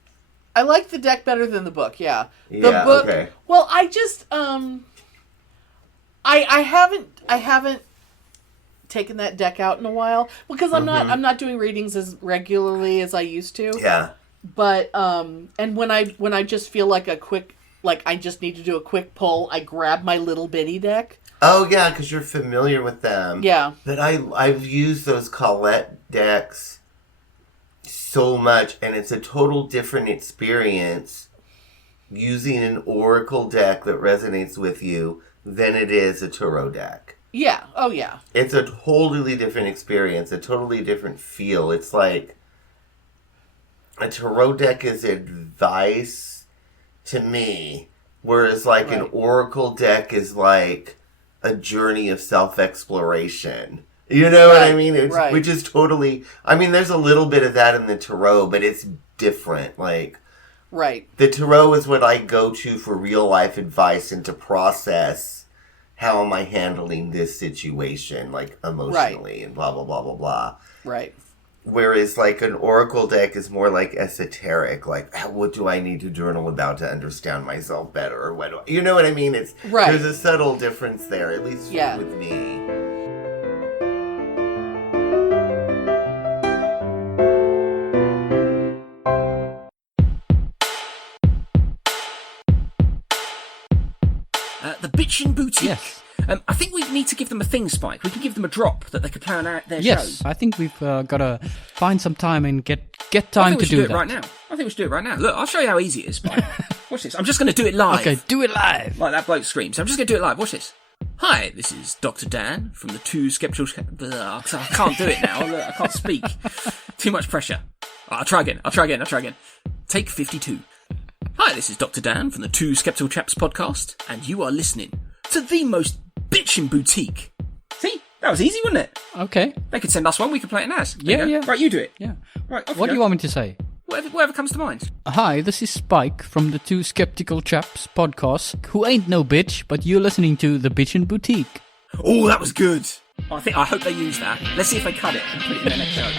I like the deck better than the book, yeah. The book, okay. Well, I just I haven't taken that deck out in a while because I'm not doing readings as regularly as I used to. Yeah. But and when I just feel like I just need to do a quick pull, I grab my little bitty deck. Oh yeah, because you're familiar with them. Yeah. But I've used those Colette decks so much, and it's a total different experience using an Oracle deck that resonates with you than it is a Tarot deck. Yeah. Oh yeah. It's a totally different experience, a totally different feel. It's like a Tarot deck is advice to me, whereas like an Oracle deck is like a journey of self-exploration. You know what I mean? Which is totally... I mean, there's a little bit of that in the Tarot, but it's different. Like, the Tarot is what I go to for real-life advice and to process how am I handling this situation, like, emotionally and blah, blah, blah, blah, blah. Right. Whereas, like, an Oracle deck is more, like, esoteric. Like, what do I need to journal about to understand myself better? Or what you know what I mean? There's a subtle difference there, at least with me. The Bitchin' Boutique. Yes. I think we need to give them a thing, Spike. We can give them a drop that they could plan out their show. Yes, I think we've got to find some time and get get time to we should do it that. right now. I think we should do it right now. Look, I'll show you how easy it is, Spike. Watch this. I'm just going to do it live. Okay, do it live. Like that bloke screams. I'm just going to do it live. Watch this. Hi, this is Dr. Dan from the Two Skeptical... I can't do it now. Look, I can't speak. Too much pressure. I'll try again. Take 52. Hi, this is Dr. Dan from the Two Skeptical Chaps podcast, and you are listening to the most bitchin' boutique. See? That was easy, wasn't it? Okay. They could send us one, we could play it as. Yeah. Right, you do it. Yeah. Right, What do you want me to say? Whatever comes to mind. Hi, this is Spike from the Two Skeptical Chaps podcast, who ain't no bitch, but you're listening to the Bitchin' Boutique. Oh, that was good. I hope they use that. Let's see if they cut it and put it in their next show.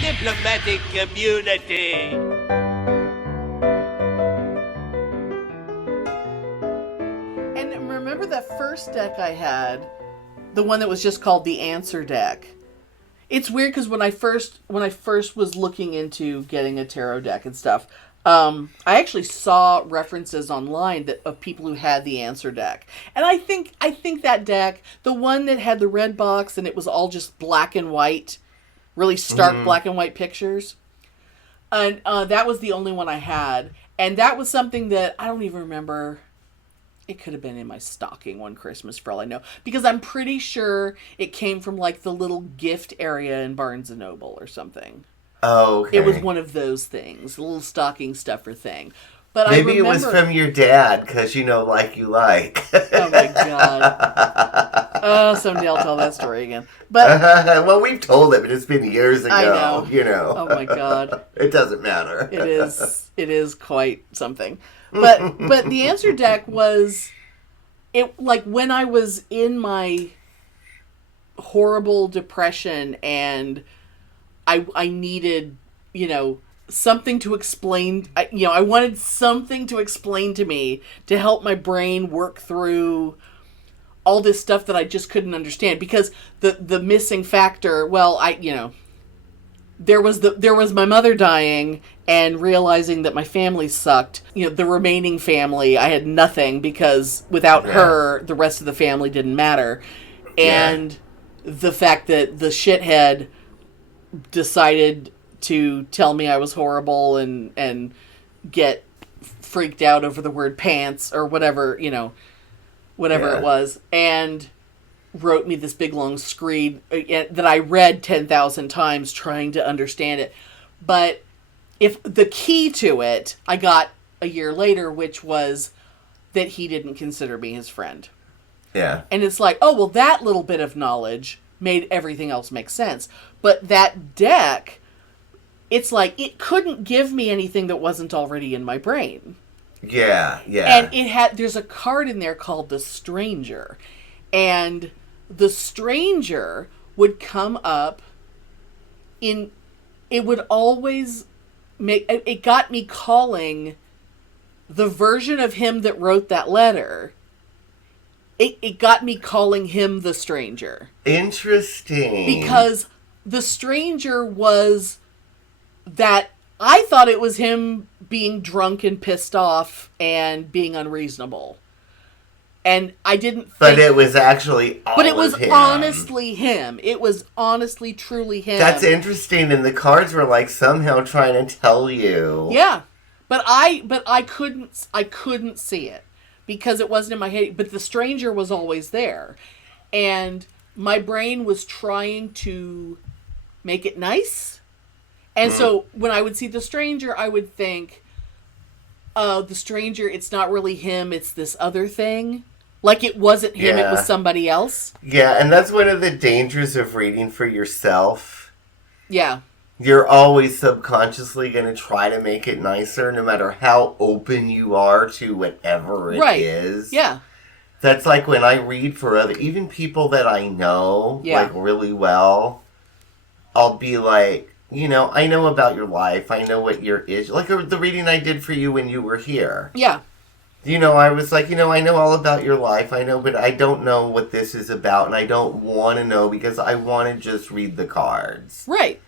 Diplomatic community. And remember that first deck I had, the one that was just called the Answer deck. It's weird because when I first was looking into getting a tarot deck and stuff, I actually saw references online of people who had the Answer deck, and I think that deck, the one that had the red box and it was all just black and white, really stark black and white pictures, and that was the only one I had, and that was something that I don't even remember. It could have been in my stocking one Christmas for all I know. Because I'm pretty sure it came from like the little gift area in Barnes & Noble or something. Oh, okay. It was one of those things. A little stocking stuffer thing. But Maybe I remember... it was from your dad, because you know, like you like. Oh my God. Oh, someday I'll tell that story again. But well, we've told it, but it's been years ago. I know. You know. Oh my God. It doesn't matter. It is quite something. But the Answer deck was, it like when I was in my horrible depression and I needed, something to explain, I wanted something to explain to me to help my brain work through all this stuff that I just couldn't understand, because the missing factor, there was my mother dying and realizing that my family sucked. The remaining family, I had nothing, because without her, the rest of the family didn't matter. And the fact that the shithead decided to tell me I was horrible and get freaked out over the word pants or whatever, whatever it was, and wrote me this big long screed that I read 10,000 times trying to understand it. But if the key to it, I got a year later, which was that he didn't consider me his friend. Yeah. And it's like, oh, well, that little bit of knowledge made everything else make sense. But that deck, it's like, it couldn't give me anything that wasn't already in my brain. Yeah. And there's a card in there called the Stranger. And the Stranger would come up it would always it got me calling the version of him that wrote that letter. It got me calling him the Stranger. Interesting. Because the Stranger was that I thought it was him being drunk and pissed off and being unreasonable. And I didn't think... But it was actually all But it was of him. honestly him. It was honestly, truly him. That's interesting, and the cards were like somehow trying to tell you. Yeah. But I couldn't see it because it wasn't in my head. But the Stranger was always there. And my brain was trying to make it nice. And so when I would see the Stranger, I would think, the Stranger, it's not really him, it's this other thing. Like it wasn't him, it was somebody else. Yeah, and that's one of the dangers of reading for yourself. Yeah. You're always subconsciously going to try to make it nicer, no matter how open you are to whatever it is. Yeah. That's like when I read for even people that I know, like really well, I'll be like, I know about your life. I know what your issue... Like the reading I did for you when you were here. Yeah. I was like, I know all about your life. I know, but I don't know what this is about. And I don't want to know because I want to just read the cards. Right.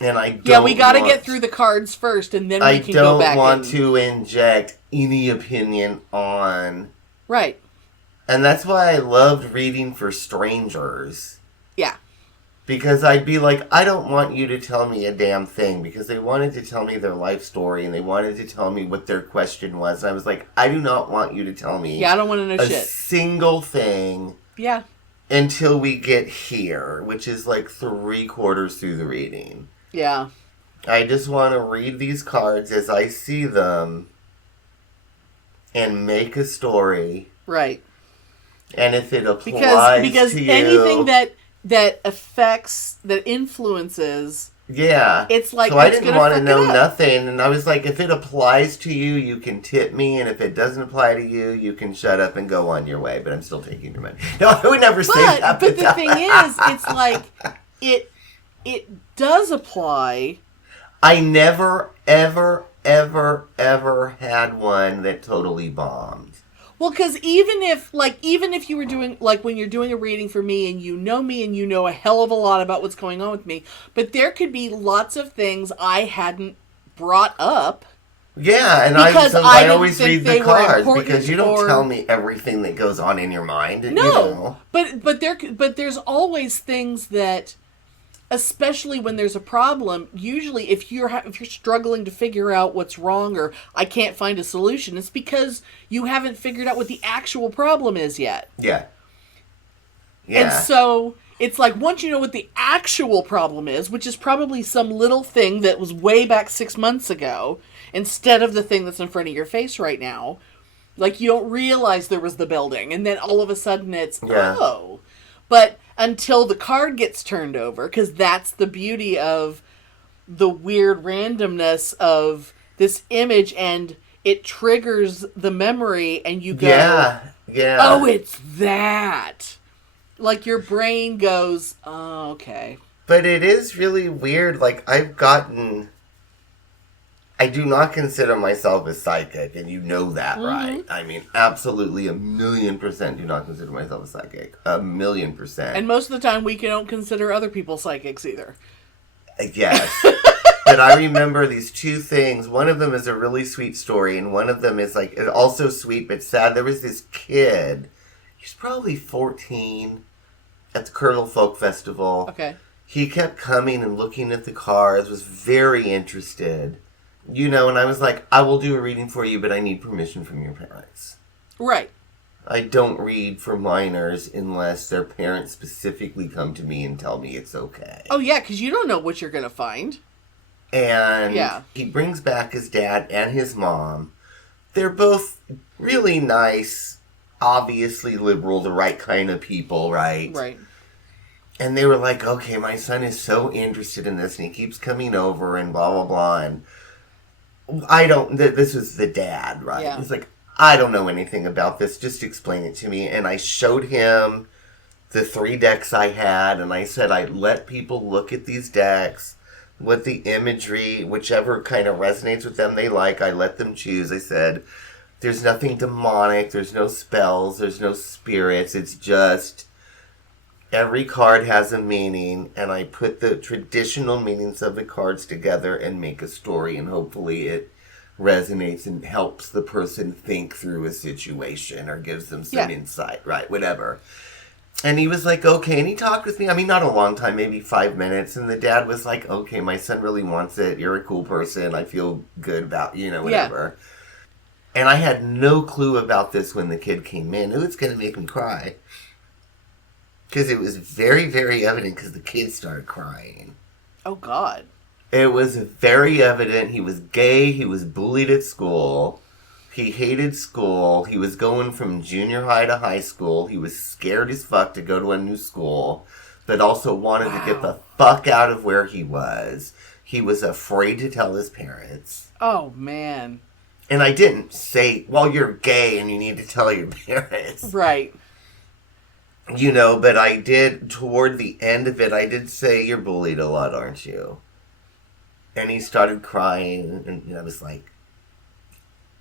And I don't... Yeah, we got to get through the cards first and then we can go back. I don't want to inject any opinion on... Right. And that's why I loved reading for strangers. Yeah. Because I'd be like, I don't want you to tell me a damn thing. Because they wanted to tell me their life story and they wanted to tell me what their question was. And I was like, I do not want you to tell me Yeah, I don't want to know a shit. single thing Yeah. until we get here, which is like 3/4 through the reading. Yeah. I just want to read these cards as I see them and make a story. Right. And if it applies because to you, anything that affects, that influences, yeah, it's like, so I it's didn't gonna want to fuck know it up. nothing, and I was like, if it applies to you, you can tip me, and if it doesn't apply to you, you can shut up and go on your way. But I'm still taking your money. No, I would never say that. But the thing is, it's like it does apply. I never, ever, ever, ever had one that totally bombed. Well, because even if you were doing, like, when you're doing a reading for me and you know a hell of a lot about what's going on with me, but there could be lots of things I hadn't brought up. Yeah, and Because I didn't always think read they the were cards important, because you don't or- tell me everything that goes on in your mind. No, You know. but there's always things that, especially when there's a problem, usually if you're struggling to figure out what's wrong or I can't find a solution, it's because you haven't figured out what the actual problem is yet. Yeah. And so it's like, once you know what the actual problem is, which is probably some little thing that was way back 6 months ago, instead of the thing that's in front of your face right now, like, you don't realize there was the building, and then all of a sudden it's, oh. But until the card gets turned over, because that's the beauty of the weird randomness of this image, and it triggers the memory, and you go, yeah. oh, it's that. Like, your brain goes, oh, okay. But it is really weird. Like, I do not consider myself a psychic, and you know that, right? I mean, absolutely 1,000,000% do not consider myself a psychic. 1,000,000%. And most of the time, we don't consider other people psychics either. Yes. But I remember these two things. One of them is a really sweet story, and one of them is, like, also sweet but sad. There was this kid, he's probably 14, at the Colonel Folk Festival. Okay. He kept coming and looking at the cards, was very interested. You know, and I was like, I will do a reading for you, but I need permission from your parents. Right. I don't read for minors unless their parents specifically come to me and tell me it's okay. Oh, yeah, because you don't know what you're going to find. And Yeah. he brings back his dad and his mom. They're both really nice, obviously liberal, the right kind of people, right? Right. And they were like, okay, my son is so interested in this, and he keeps coming over, and blah, blah, blah, and this was the dad, right? Yeah. He's like, I don't know anything about this, just explain it to me. And I showed him the 3 decks I had, and I said I'd let people look at these decks, what the imagery, whichever kind of resonates with them they like, I let them choose. I said, there's nothing demonic, there's no spells, there's no spirits, it's just every card has a meaning, and I put the traditional meanings of the cards together and make a story, and hopefully it resonates and helps the person think through a situation or gives them some insight, right? Whatever. And he was like, okay, and he talked with me, I mean, not a long time, maybe 5 minutes, and the dad was like, okay, my son really wants it, you're a cool person, I feel good about, whatever. Yeah. And I had no clue about this when the kid came in. It was going to make me cry. Because it was very, very evident because the kid started crying. Oh, God. It was very evident. He was gay. He was bullied at school. He hated school. He was going from junior high to high school. He was scared as fuck to go to a new school, but also wanted to get the fuck out of where he was. He was afraid to tell his parents. Oh, man. And I didn't say, well, you're gay and you need to tell your parents. Right. But I did, toward the end of it, I did say, you're bullied a lot, aren't you? And he started crying, and I was like,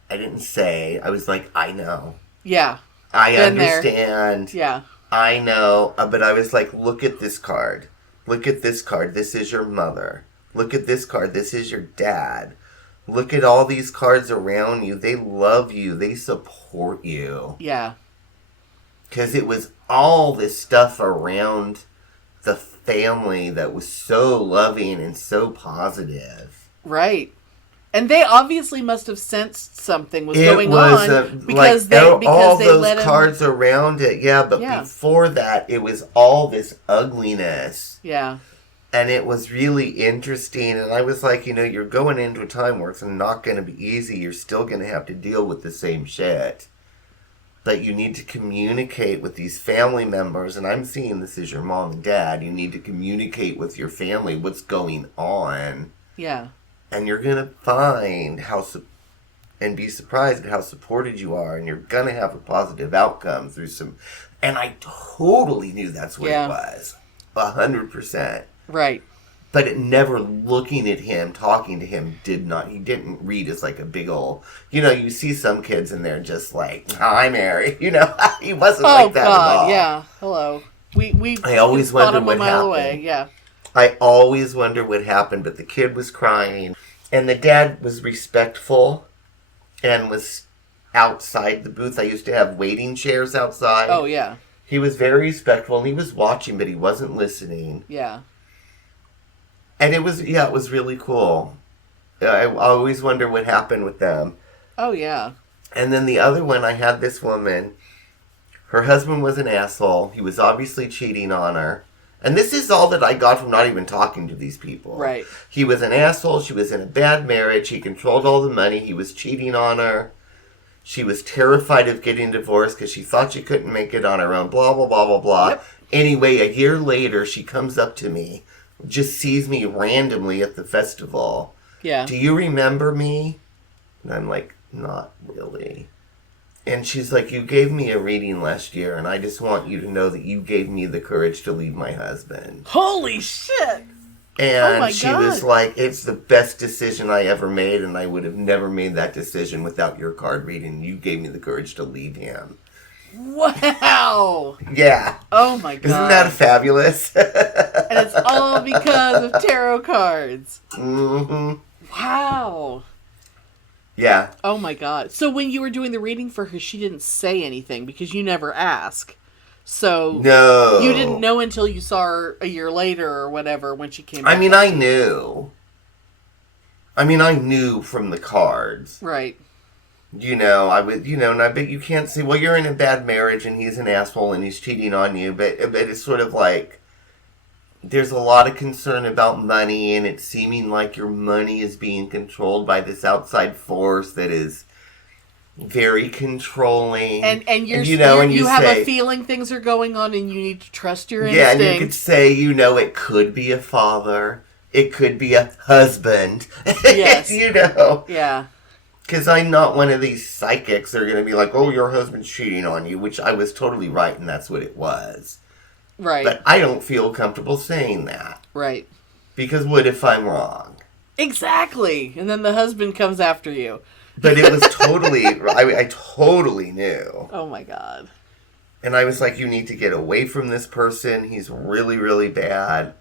I didn't say, I was like, I know. Yeah. I understand. There. Yeah. I know. But I was like, look at this card. Look at this card. This is your mother. Look at this card. This is your dad. Look at all these cards around you. They love you. They support you. Yeah. Because it was all this stuff around the family that was so loving and so positive. Right. And they obviously must have sensed something was going was on because all those let him... cards around it. Yeah, but before that, it was all this ugliness. Yeah. And it was really interesting. And I was like, you're going into a time where it's not going to be easy. You're still going to have to deal with the same shit. But you need to communicate with these family members. And I'm seeing this as your mom and dad. You need to communicate with your family what's going on. Yeah. And you're going to find and be surprised at how supported you are. And you're going to have a positive outcome through some... And I totally knew that's what it was. 100%. Right. But it never looking at him, talking to him, he didn't read as like a big old, you see some kids and they're just like, hi Mary, he wasn't like that at all. Yeah, hello. I always wonder what happened. Away. Yeah. I always wonder what happened, but the kid was crying and the dad was respectful and was outside the booth. I used to have waiting chairs outside. Oh, yeah. He was very respectful and he was watching, but he wasn't listening. Yeah. And it was really cool. I always wonder what happened with them. Oh, yeah. And then the other one, I had this woman. Her husband was an asshole. He was obviously cheating on her. And this is all that I got from not even talking to these people. Right. He was an asshole. She was in a bad marriage. He controlled all the money. He was cheating on her. She was terrified of getting divorced because she thought she couldn't make it on her own. Blah, blah, blah, blah, blah. Yep. Anyway, a year later, she comes up to me. Just sees me randomly at the festival. Yeah. Do you remember me? And I'm like, not really. And she's like, you gave me a reading last year, and I just want you to know that you gave me the courage to leave my husband. Holy shit! And she was like, it's the best decision I ever made, and I would have never made that decision without your card reading. You gave me the courage to leave him. Wow! Yeah. Oh my god. Isn't that fabulous? And it's all because of tarot cards. Mm-hmm. Wow. Yeah. Oh my god. So when you were doing the reading for her, she didn't say anything because you never ask. So no, you didn't know until you saw her a year later or whatever when she came back. I mean, I knew. I knew from the cards. Right. I would, and I bet you can't say, well, you're in a bad marriage and he's an asshole and he's cheating on you, but it's sort of like, there's a lot of concern about money and it's seeming like your money is being controlled by this outside force that is very controlling. And you have a feeling things are going on and you need to trust your instinct. Yeah, and you could say, it could be a father, it could be a husband. Yes. Yeah. Because I'm not one of these psychics that are going to be like, oh, your husband's cheating on you, which I was totally right, and that's what it was. Right. But I don't feel comfortable saying that. Right. Because what if I'm wrong? Exactly. And then the husband comes after you. But it was totally, I totally knew. Oh my god. And I was like, you need to get away from this person. He's really, really bad.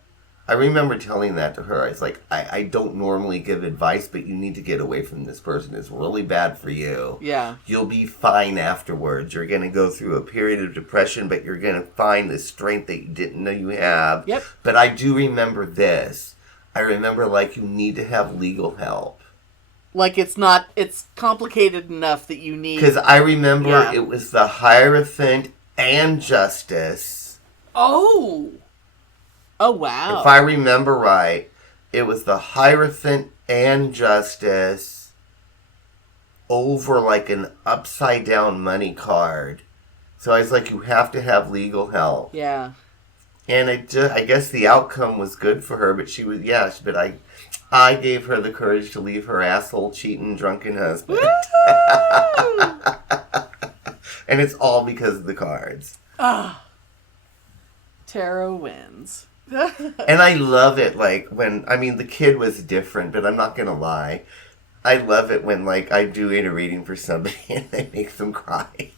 I remember telling that to her. I was like, I don't normally give advice, but you need to get away from this person. It's really bad for you. Yeah. You'll be fine afterwards. You're going to go through a period of depression, but you're going to find the strength that you didn't know you have. Yep. But I do remember this. I remember, you need to have legal help. It's complicated enough that you need... Because I remember it was the Hierophant and Justice. Oh! Oh, wow. If I remember right, it was the Hierophant and Justice over an upside down money card. So I was like, you have to have legal help. Yeah. And I guess the outcome was good for her, but she was, but I gave her the courage to leave her asshole, cheating, drunken husband. And it's all because of the cards. Ah. Tarot wins. And I love it, the kid was different, but I'm not going to lie. I love it when, I do a reading for somebody and they make them cry.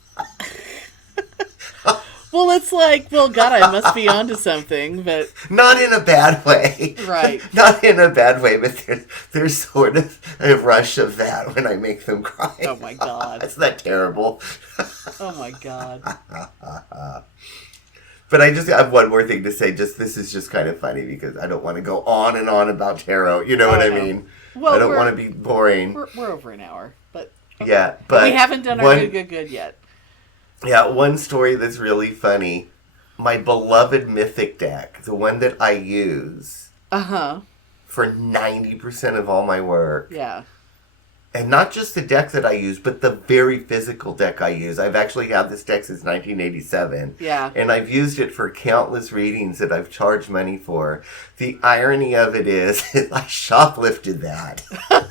Well, it's God, I must be onto something, but... Not in a bad way. Right. Not in a bad way, but there's sort of a rush of that when I make them cry. Oh, my God. Isn't that terrible? Oh, my God. But I have one more thing to say. This is just kind of funny because I don't want to go on and on about tarot. You know what I mean? Well, I don't want to be boring. We're over an hour, but okay. Yeah, but we haven't done our good yet. Yeah, one story that's really funny. My beloved Mythic deck, the one that I use for 90% of all my work. Yeah. And not just the deck that I use, but the very physical deck I use. I've actually had this deck since 1987. Yeah. And I've used it for countless readings that I've charged money for. The irony of it is, I shoplifted that. Of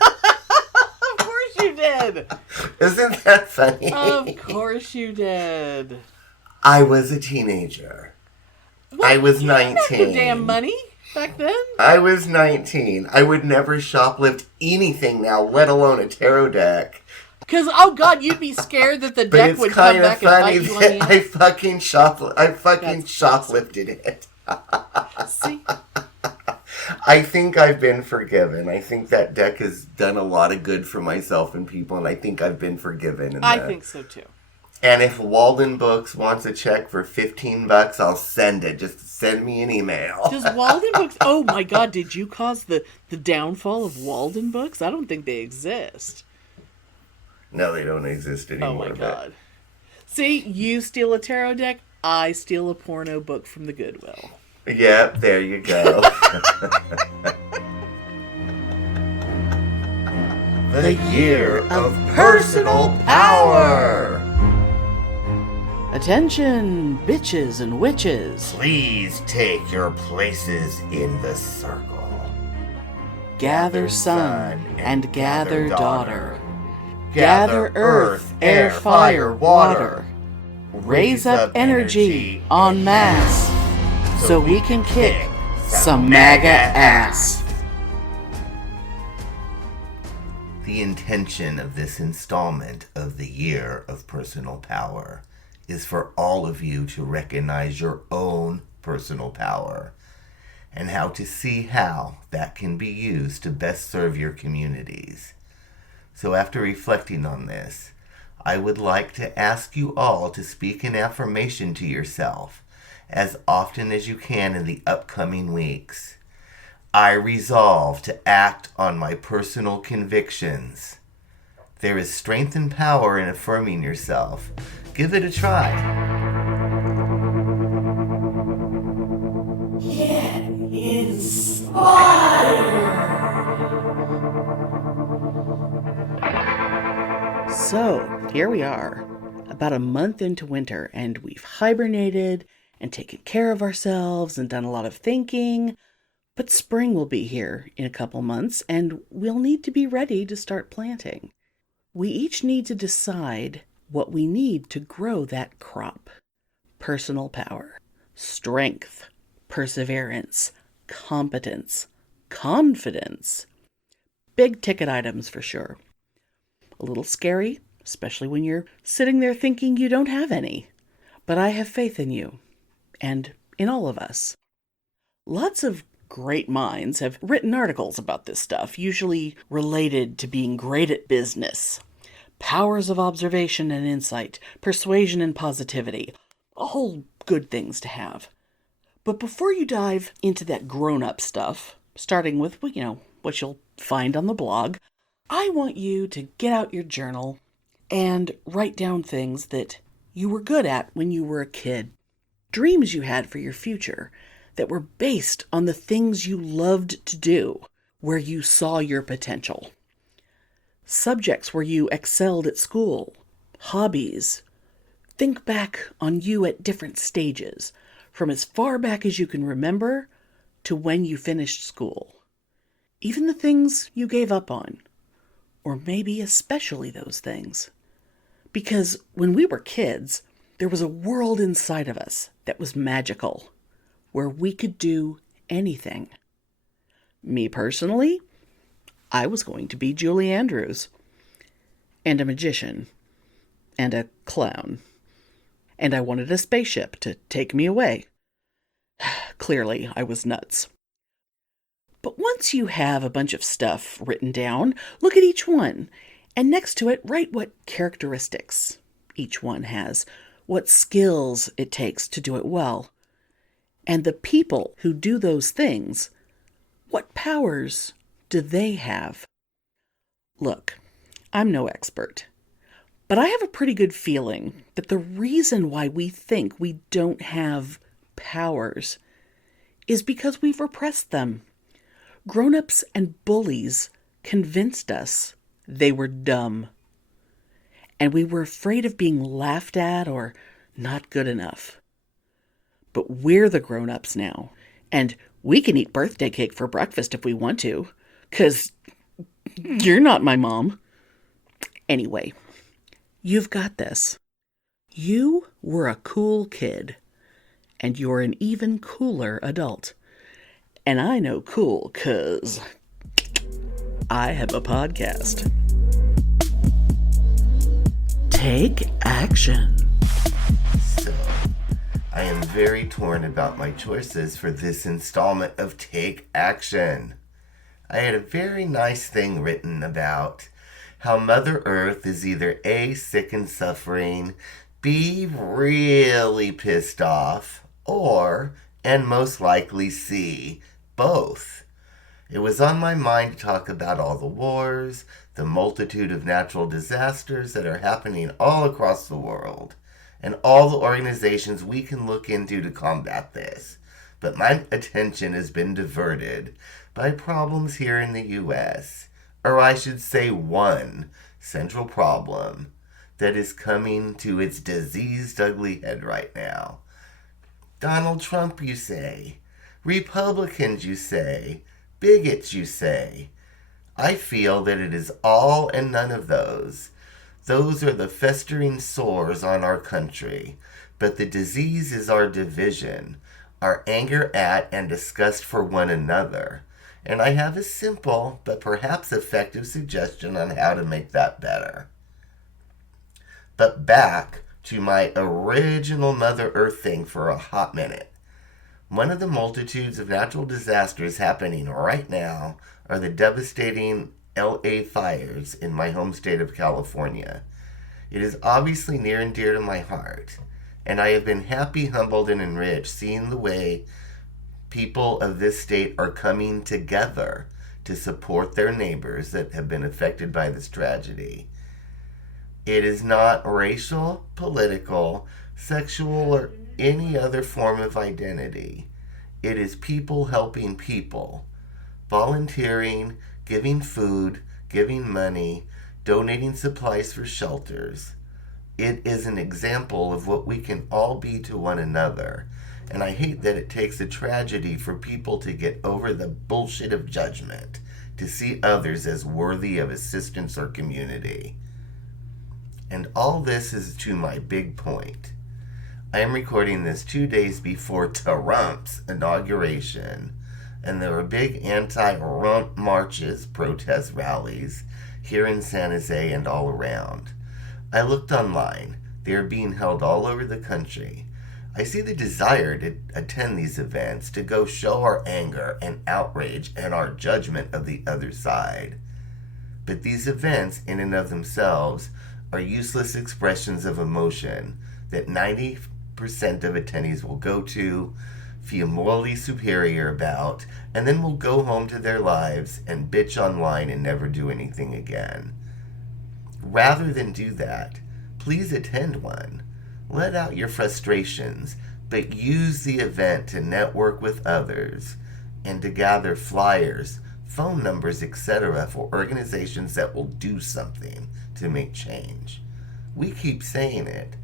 course you did. Isn't that funny? Of course you did. I was a teenager. What? I was You 19. didn't have no damn money back then. I was 19. I would never shoplift anything now, let alone a tarot deck. Because, oh God, you'd be scared that the But deck it's would come kind of back funny and bite you on that the I fucking shoplifted it. See? I think I've been forgiven. I think that deck has done a lot of good for myself and people, and I think I've been forgiven. I think so too. And if Walden Books wants a check for $15, I'll send it. Just send me an email. Does Walden Books... Oh my God, did you cause the downfall of Walden Books? I don't think they exist. No, they don't exist anymore. Oh my God. See, you steal a tarot deck, I steal a porno book from the Goodwill. Yep, there you go. The year of personal power. Attention, bitches and witches. Please take your places in the circle. Gather son and gather daughter. Gather earth, air, fire, water. Raise up energy en masse so we can kick some MAGA ass. The intention of this installment of the Year of Personal Power is for all of you to recognize your own personal power and how to see how that can be used to best serve your communities. So after reflecting on this, I would like to ask you all to speak an affirmation to yourself as often as you can in the upcoming weeks. I resolve to act on my personal convictions. There is strength and power in affirming yourself. Give it a try. Get inspired. So, here we are, about a month into winter, and we've hibernated and taken care of ourselves and done a lot of thinking. But spring will be here in a couple months, and we'll need to be ready to start planting. We each need to decide what we need to grow that crop. Personal power, strength, perseverance, competence, confidence. Big ticket items for sure. A little scary, especially when you're sitting there thinking you don't have any. But I have faith in you, and in all of us. Lots of great minds have written articles about this stuff, usually related to being great at business. Powers of observation and insight, persuasion and positivity, all good things to have. But before you dive into that grown-up stuff, starting with, what you'll find on the blog, I want you to get out your journal and write down things that you were good at when you were a kid. Dreams you had for your future that were based on the things you loved to do, where you saw your potential. Subjects where you excelled at school, hobbies. Think back on you at different stages, from as far back as you can remember to when you finished school. Even the things you gave up on, or maybe especially those things. Because when we were kids, there was a world inside of us that was magical, where we could do anything. Me personally, I was going to be Julie Andrews, and a magician, and a clown, and I wanted a spaceship to take me away. Clearly, I was nuts. But once you have a bunch of stuff written down, look at each one, and next to it, write what characteristics each one has, what skills it takes to do it well, And the people who do those things, what powers do they have? Look, I'm no expert, but I have a pretty good feeling that the reason why we think we don't have powers is because we've repressed them. Grown-ups and bullies convinced us they were dumb. And we were afraid of being laughed at or not good enough. But we're the grown-ups now, and we can eat birthday cake for breakfast if we want to, 'cause you're not my mom. Anyway, you've got this. You were a cool kid, and you're an even cooler adult. And I know cool 'cause I have a podcast. Take action. So, I am very torn about my choices for this installment of Take Action. I had a very nice thing written about how Mother Earth is either A, sick and suffering, B, really pissed off, or, and most likely C, both. It was on my mind to talk about all the wars, the multitude of natural disasters that are happening all across the world, and all the organizations we can look into to combat this. But my attention has been diverted by problems here in the U.S., or I should say one central problem that is coming to its diseased ugly head right now. Donald Trump, you say. Republicans, you say. Bigots, you say. I feel that it is all and none of those. Those are the festering sores on our country. But the disease is our division, our anger at and disgust for one another. And I have a simple but perhaps effective suggestion on how to make that better. But back to my original Mother Earth thing for a hot minute. One of the multitudes of natural disasters happening right now are the devastating LA fires in my home state of California. It is obviously near and dear to my heart, and I have been happy, humbled, and enriched seeing the way people of this state are coming together to support their neighbors that have been affected by this tragedy. It is not racial, political, sexual, or any other form of identity. It is people helping people, volunteering, giving food, giving money, donating supplies for shelters. It is an example of what we can all be to one another. And I hate that it takes a tragedy for people to get over the bullshit of judgment, to see others as worthy of assistance or community. And all this is to my big point. I am recording this 2 days before Trump's inauguration, and there were big anti-Trump marches, protest rallies, here in San Jose and all around. I looked online. They are being held all over the country. I see the desire to attend these events, to go show our anger and outrage and our judgment of the other side. But these events, in and of themselves, are useless expressions of emotion that 90% of attendees will go to, feel morally superior about, and then will go home to their lives and bitch online and never do anything again. Rather than do that, please attend one. Let out your frustrations, but use the event to network with others and to gather flyers, phone numbers, etc. for organizations that will do something to make change. We keep saying it.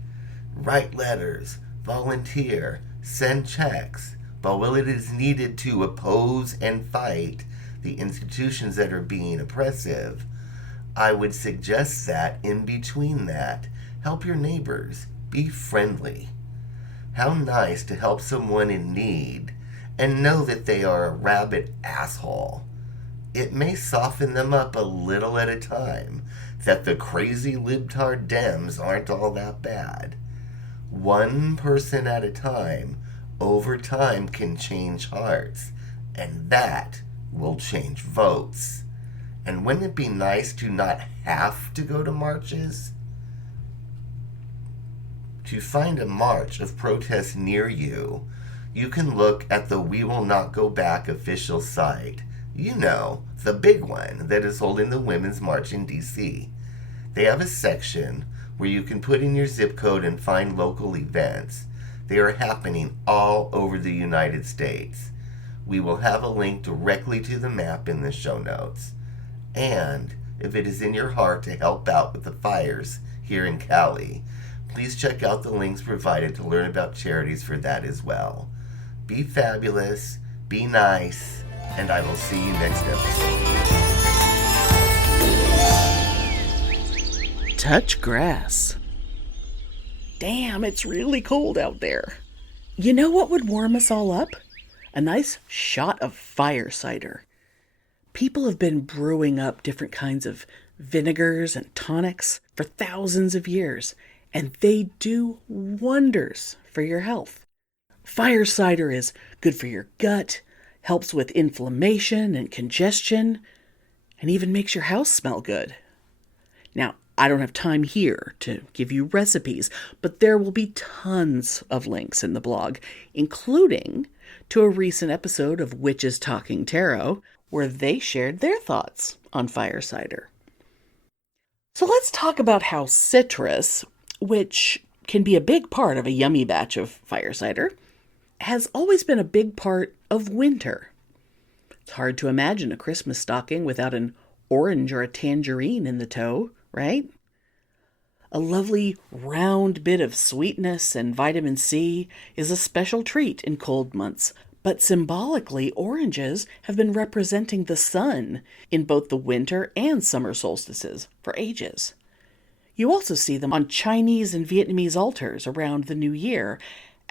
Write letters, volunteer, send checks, but while it is needed to oppose and fight the institutions that are being oppressive, I would suggest that in between that, help your neighbors. Be friendly. How nice to help someone in need and know that they are a rabid asshole. It may soften them up a little at a time, that the crazy libtard Dems aren't all that bad. One person at a time, over time, can change hearts, and that will change votes. And wouldn't it be nice to not have to go to marches? To find a march of protest near you, you can look at the We Will Not Go Back official site. You know, the big one that is holding the Women's March in D.C. They have a section where you can put in your zip code and find local events. They are happening all over the United States. We will have a link directly to the map in the show notes. And if it is in your heart to help out with the fires here in Cali, please check out the links provided to learn about charities for that as well. Be fabulous, be nice, and I will see you next episode. Touch grass. Damn, it's really cold out there. You know what would warm us all up? A nice shot of fire cider. People have been brewing up different kinds of vinegars and tonics for thousands of years, and they do wonders for your health. Fire cider is good for your gut, helps with inflammation and congestion, and even makes your house smell good. Now, I don't have time here to give you recipes, but there will be tons of links in the blog, including to a recent episode of Witches Talking Tarot, where they shared their thoughts on fire cider. So let's talk about how citrus, which can be a big part of a yummy batch of fire cider, has always been a big part of winter. It's hard to imagine a Christmas stocking without an orange or a tangerine in the toe, right? A lovely round bit of sweetness and vitamin C is a special treat in cold months, but symbolically, oranges have been representing the sun in both the winter and summer solstices for ages. You also see them on Chinese and Vietnamese altars around the New Year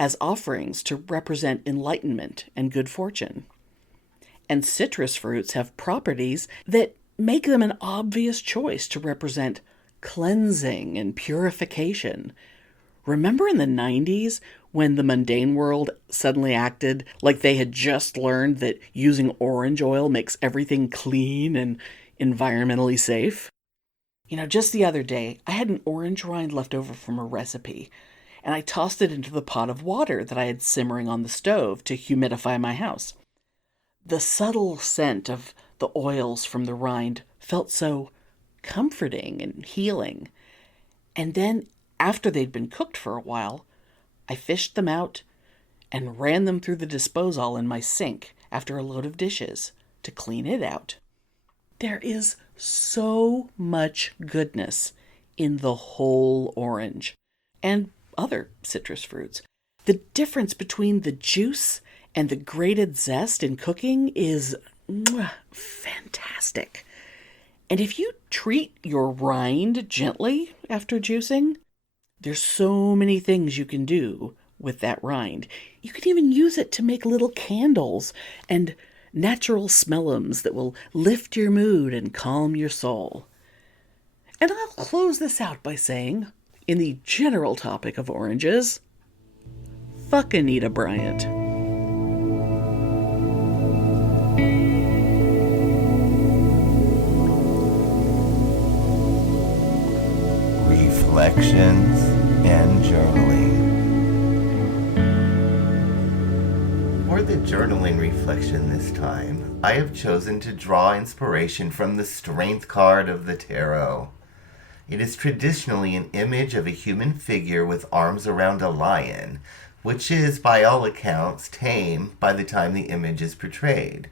as offerings to represent enlightenment and good fortune. And citrus fruits have properties that make them an obvious choice to represent cleansing and purification. Remember in the 90s when the mundane world suddenly acted like they had just learned that using orange oil makes everything clean and environmentally safe? You know, just the other day, I had an orange rind left over from a recipe, and I tossed it into the pot of water that I had simmering on the stove to humidify my house. The subtle scent of the oils from the rind felt so comforting and healing. And then, after they'd been cooked for a while, I fished them out and ran them through the disposal in my sink after a load of dishes to clean it out. There is so much goodness in the whole orange and other citrus fruits. The difference between the juice and the grated zest in cooking is fantastic. And if you treat your rind gently after juicing, there's so many things you can do with that rind. You can even use it to make little candles and natural smellums that will lift your mood and calm your soul. And I'll close this out by saying, in the general topic of oranges, fuck Anita Bryant. Reflections and journaling. For the journaling reflection this time, I have chosen to draw inspiration from the Strength card of the tarot. It is traditionally an image of a human figure with arms around a lion, which is, by all accounts, tame by the time the image is portrayed.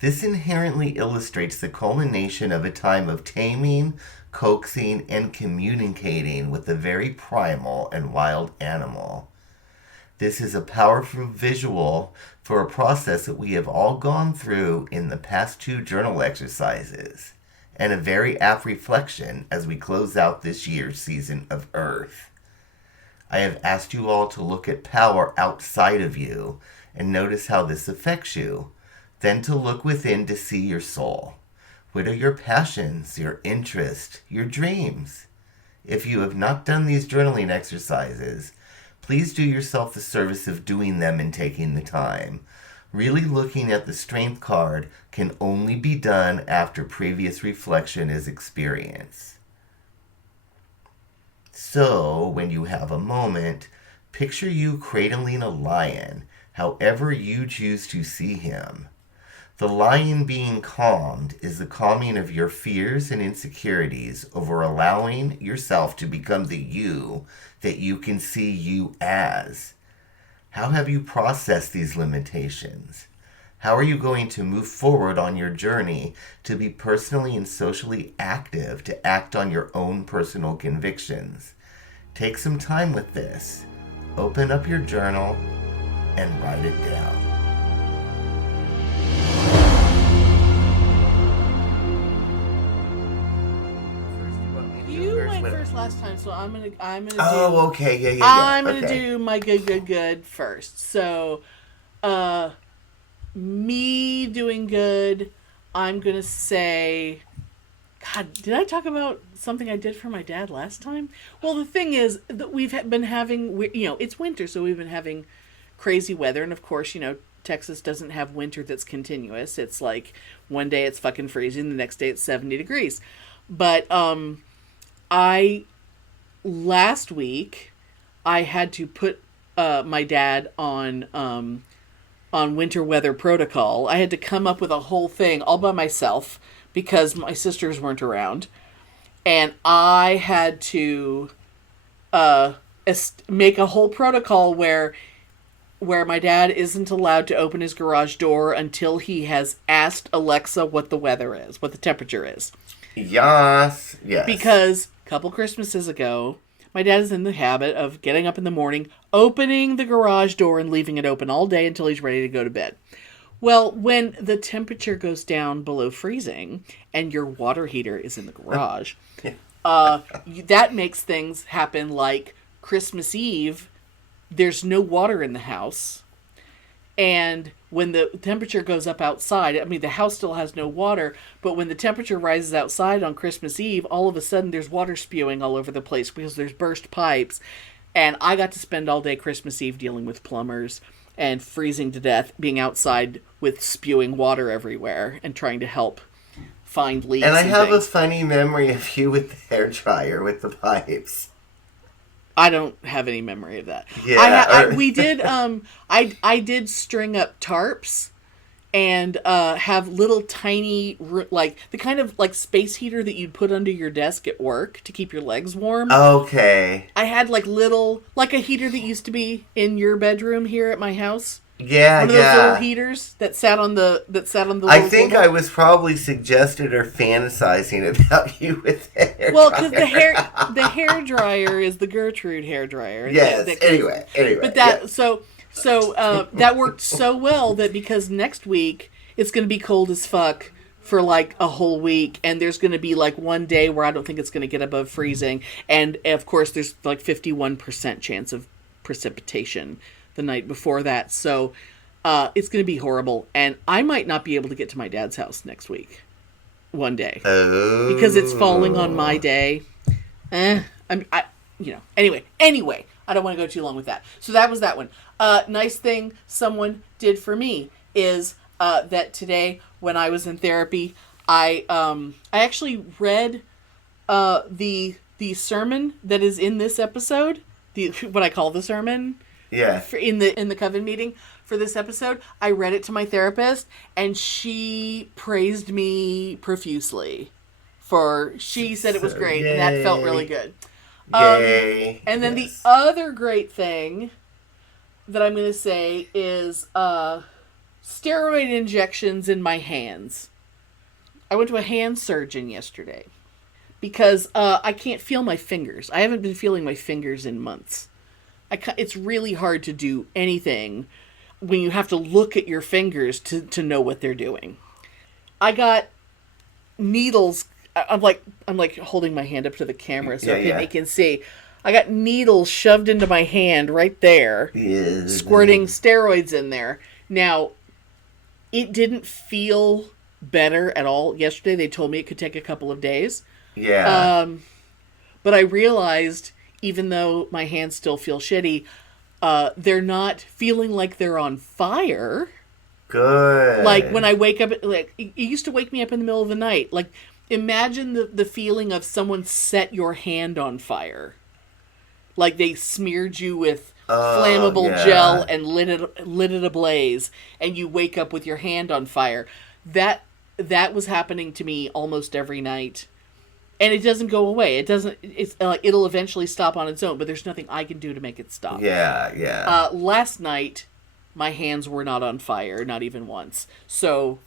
This inherently illustrates the culmination of a time of taming, coaxing, and communicating with the very primal and wild animal. This is a powerful visual for a process that we have all gone through in the past 2 journal exercises, and a very apt reflection as we close out this year's season of Earth. I have asked you all to look at power outside of you and notice how this affects you, then to look within to see your soul. What are your passions, your interests, your dreams? If you have not done these journaling exercises, please do yourself the service of doing them and taking the time. Really looking at the Strength card can only be done after previous reflection is experienced. So, when you have a moment, picture you cradling a lion, however you choose to see him. The lion being calmed is the calming of your fears and insecurities over allowing yourself to become the you that you can see you as. How have you processed these limitations? How are you going to move forward on your journey to be personally and socially active, to act on your own personal convictions? Take some time with this. Open up your journal and write it down. You went first last time, so I'm gonna Oh, okay, yeah. I'm gonna okay. do my good first. So, me doing good, I'm gonna say, God, did I talk about something I did for my dad last time? Well, the thing is that we've been having, it's winter, so we've been having crazy weather, and of course, Texas doesn't have winter that's continuous. It's like one day it's fucking freezing, the next day it's 70 degrees. But last week I had to put my dad on winter weather protocol. I had to come up with a whole thing all by myself because my sisters weren't around, and I had to make a whole protocol where my dad isn't allowed to open his garage door until he has asked Alexa what the weather is, what the temperature is. Yes. Because a couple Christmases ago, my dad is in the habit of getting up in the morning, opening the garage door and leaving it open all day until he's ready to go to bed. Well, when the temperature goes down below freezing and your water heater is in the garage, that makes things happen like Christmas Eve. There's no water in the house. And when the temperature goes up outside, I mean, the house still has no water, but when the temperature rises outside on Christmas Eve, all of a sudden there's water spewing all over the place because there's burst pipes. And I got to spend all day Christmas Eve dealing with plumbers and freezing to death, being outside with spewing water everywhere and trying to help find leaks. And I have things. a funny memory of you with the hairdryer with the pipes. I don't have any memory of that. Yeah, we did. I did string up tarps and have little tiny, like the kind of like space heater that you'd put under your desk at work to keep your legs warm. Okay. I had like a heater that used to be in your bedroom here at my house. Yeah, One of those little heaters that sat on the I think I was probably suggested or fantasizing about you with the hair. Well, because the hair dryer is the Gertrude hair dryer. Yes. Anyway. But that yes. so that worked so well that because next week it's going to be cold as fuck for like a whole week, and there's going to be like one day where I don't think it's going to get above freezing, and of course there's like 51% chance of precipitation the night before that, so it's going to be horrible, and I might not be able to get to my dad's house next week one day because it's falling on my day. Anyway, I don't want to go too long with that. So that was that one. Nice thing someone did for me is that today when I was in therapy, I actually read the sermon that is in this episode, what I call the sermon. Yeah. In the Coven meeting for this episode, I read it to my therapist, and she praised me profusely. She said it was great, and that felt really good. Yay. And then the other great thing that I'm going to say is steroid injections in my hands. I went to a hand surgeon yesterday because I can't feel my fingers. I haven't been feeling my fingers in months. It's really hard to do anything when you have to look at your fingers to know what they're doing. I got needles. I'm like holding my hand up to the camera so they can see. I got needles shoved into my hand right there, squirting steroids in there. Now, it didn't feel better at all yesterday. They told me it could take a couple of days. Yeah. But I realized, even though my hands still feel shitty, they're not feeling like they're on fire. Good. Like when I wake up, like it used to wake me up in the middle of the night. Like imagine the feeling of someone set your hand on fire. Like they smeared you with flammable yeah. gel and lit it ablaze, and you wake up with your hand on fire. That was happening to me almost every night. And it doesn't go away. It's like it'll eventually stop on its own, but there's nothing I can do to make it stop. Yeah. Last night, my hands were not on fire, not even once. So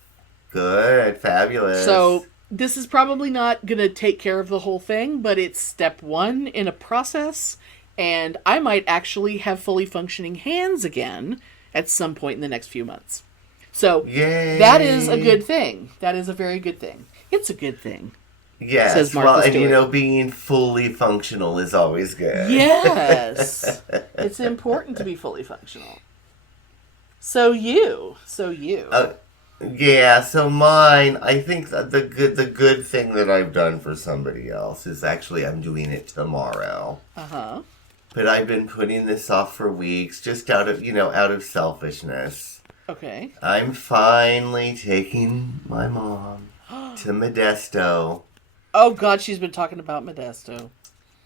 Good, fabulous. So this is probably not going to take care of the whole thing, but it's step 1 in a process, and I might actually have fully functioning hands again at some point in the next few months. So Yay. That is a good thing. That is a very good thing. It's a good thing. Yes, says Martha well, and Stewart. being fully functional is always good. Yes. It's important to be fully functional. So you. Yeah, so mine, I think that the good thing that I've done for somebody else is actually I'm doing it tomorrow. Uh-huh. But I've been putting this off for weeks, just out of selfishness. Okay. I'm finally taking my mom to Modesto Oh, God, she's been talking about Modesto.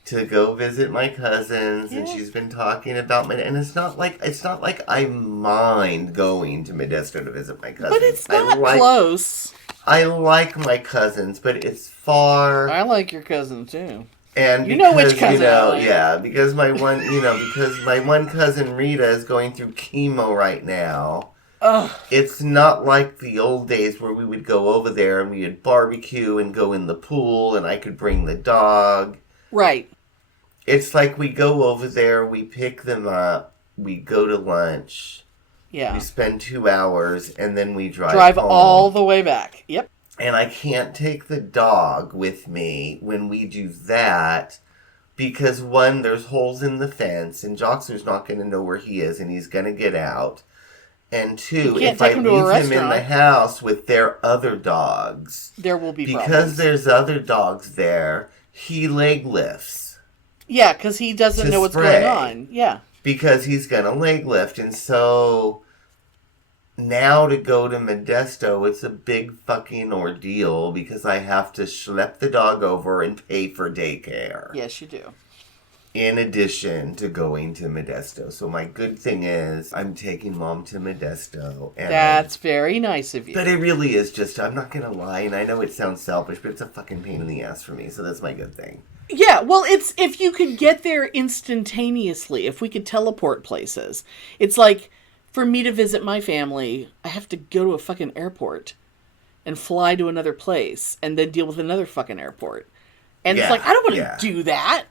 to go visit my cousins, and Yeah. she's been talking about and it's not like I mind going to Modesto to visit my cousins. But it's not close. I like my cousins, but it's far. I like your cousin, too. And You know which cousin I like. yeah, because my one cousin Rita is going through chemo right now. Ugh. It's not like the old days where we would go over there and we would barbecue and go in the pool and I could bring the dog. Right. It's like we go over there, we pick them up, we go to lunch, Yeah. we spend 2 hours, and then we drive home. all the way back. Yep. And I can't take the dog with me when we do that because, one, there's holes in the fence and Joxer's not going to know where he is and he's going to get out. And two, can't if I take him to a leave him in the restaurant. house with their other dogs, There will be because problems. there's other dogs there, he leg lifts Yeah, because he doesn't to know what's spray. going on. Yeah. because he's going to leg lift. And so now to go to Modesto, it's a big fucking ordeal because I have to schlep the dog over and pay for daycare. Yes, you do. In addition to going to Modesto. So my good thing is I'm taking Mom to Modesto. And That's very nice of you. But it really is just, I'm not going to lie, and I know it sounds selfish, but it's a fucking pain in the ass for me. So that's my good thing. Yeah, well, it's if you could get there instantaneously, if we could teleport places. It's like, for me to visit my family, I have to go to a fucking airport and fly to another place and then deal with another fucking airport. And it's Yeah, like, I don't want to yeah. do that.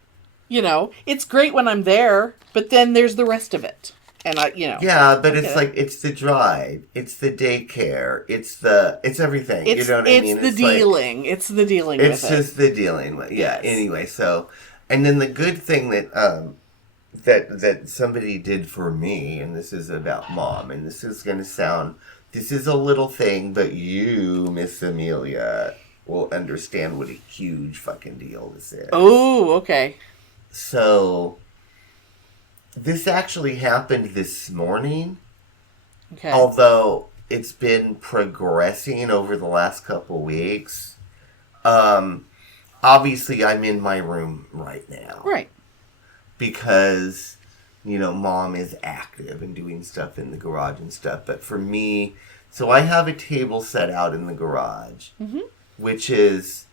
You know, it's great when I'm there, but then there's the rest of it. And Yeah, but it's Okay. like, it's the drive, it's the daycare, it's everything. it's, you know what I mean? It's the like- dealing. It's the dealing It's with it. just the dealing with, yeah. Yes. Anyway, so, and then the good thing that that somebody did for me, and this is about Mom, and this is a little thing, but you, Miss Amelia, will understand what a huge fucking deal this is. Oh, okay. So, this actually happened this morning. Okay. Although it's been progressing over the last couple weeks. Obviously, I'm in my room right now. Right. Because, Mom is active and doing stuff in the garage and stuff. But for me, so I have a table set out in the garage, which is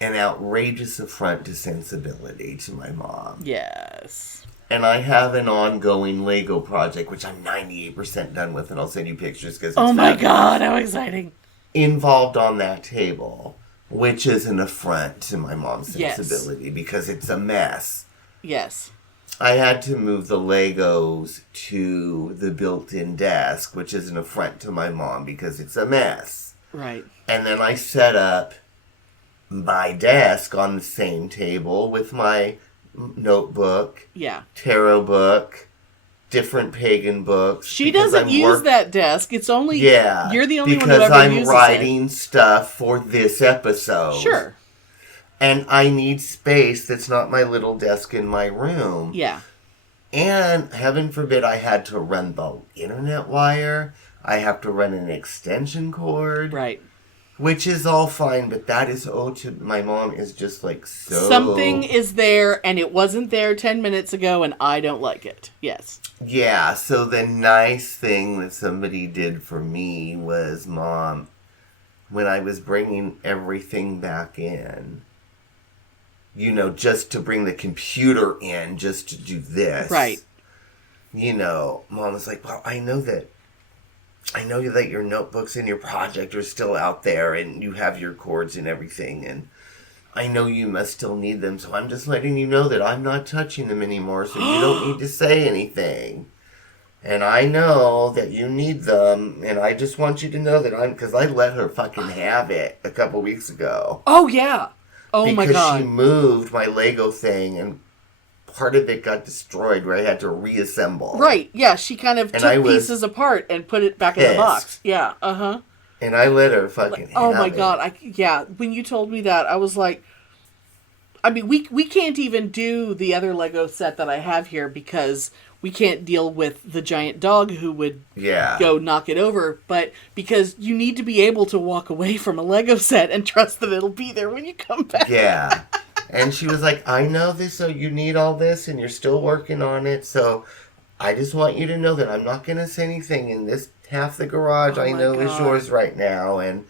an outrageous affront to sensibility to my mom. Yes. And I have an ongoing Lego project, which I'm 98% done with, and I'll send you pictures because Oh my God, how exciting. involved on that table, which is an affront to my mom's Yes. sensibility because it's a mess. Yes. I had to move the Legos to the built-in desk, which is an affront to my mom because it's a mess. Right. And then I set up my desk on the same table with my notebook, Yeah. tarot book, different pagan books. She because doesn't I'm use that desk. It's only Yeah, you're the only one who because ever I'm uses writing stuff for this episode. it. Sure. And I need space that's not my little desk in my room. Yeah. And heaven forbid I had to run the internet wire. I have to run an extension cord. Right. Which is all fine, but that is my mom is just like so... Something is there, and it wasn't there 10 minutes ago, and I don't like it. Yes. Yeah, so the nice thing that somebody did for me was, Mom, when I was bringing everything back in, you know, just to bring the computer in, just to do this. Right. You know, Mom was like, well, I know that your notebooks and your project are still out there and you have your cords and everything, and I know you must still need them, so I'm just letting you know that I'm not touching them anymore, so you don't need to say anything. And I know that you need them, and I just want you to know that because I let her fucking have it a couple weeks ago. Oh, yeah. Oh, my God. Because she moved my Lego thing, and part of it got destroyed where I had to reassemble. Right, yeah, she kind of took pieces apart and put it back in the box. Yeah, uh-huh. And I let her fucking Oh have my it. God, when you told me that, I was like, I mean, we can't even do the other Lego set that I have here because we can't deal with the giant dog who would go knock it over, but because you need to be able to walk away from a Lego set and trust that it'll be there when you come back. Yeah. And she was like, I know this, so you need all this, and you're still working on it, so I just want you to know that I'm not going to say anything in this half the garage I know is yours right now, and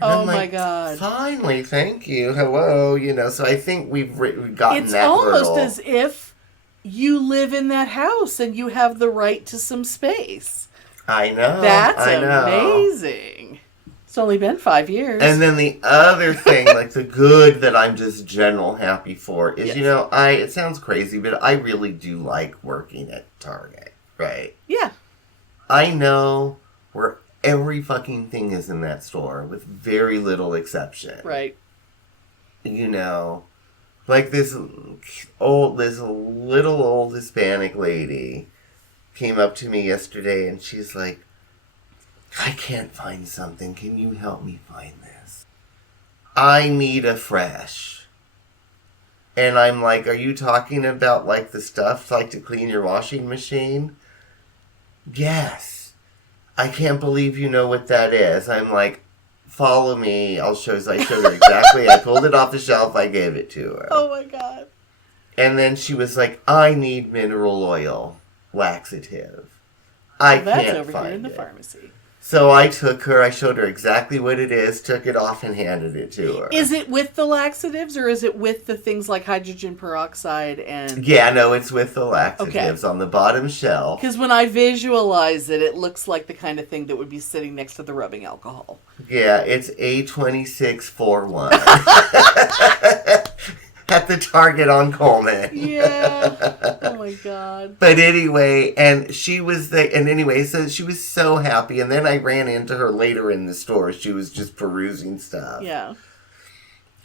oh I'm my like, God. Finally, thank you, hello, you know, so I think we've gotten it's that almost hurdle. as if you live in that house and you have the right to some space. I know. That's amazing. It's only been 5 years. And then the other thing, like the good that I'm just general happy for is, you know, it sounds crazy, but I really do like working at Target, right? Yeah. I know where every fucking thing is in that store, with very little exception. Right. You know, like this little old Hispanic lady came up to me yesterday and she's like, I can't find something. Can you help me find this? I need a fresh. And I'm like, are you talking about like the stuff like to clean your washing machine? Yes. I can't believe you know what that is. I'm like, follow me. I'll show you. I showed her exactly. I pulled it off the shelf. I gave it to her. Oh my God. And then she was like, I need mineral oil laxative. I can't That's over find here in the it. pharmacy. So I took her, I showed her exactly what it is, took it off and handed it to her. Is it with the laxatives or is it with the things like hydrogen peroxide and... Yeah, no, it's with the laxatives on the bottom shelf. Because when I visualize it, it looks like the kind of thing that would be sitting next to the rubbing alcohol. Yeah, it's A2641. At the Target on Coleman. Yeah. Oh my God. But anyway, and she was there, and anyway, so she was so happy, and then I ran into her later in the store. She was just perusing stuff. Yeah.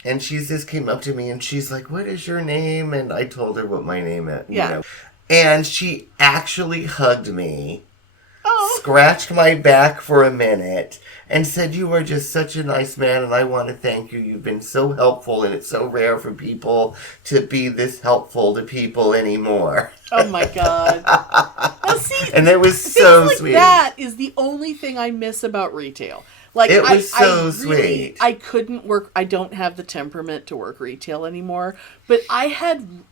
And she just came up to me, and she's like, what is your name? And I told her what my name is, you know. And she actually hugged me, scratched my back for a minute, and said, you are just such a nice man, and I want to thank you. You've been so helpful, and it's so rare for people to be this helpful to people anymore. Oh, my God. Now, see, and it was so like sweet. That is the only thing I miss about retail. Like, it was so sweet. I couldn't work. I don't have the temperament to work retail anymore. But when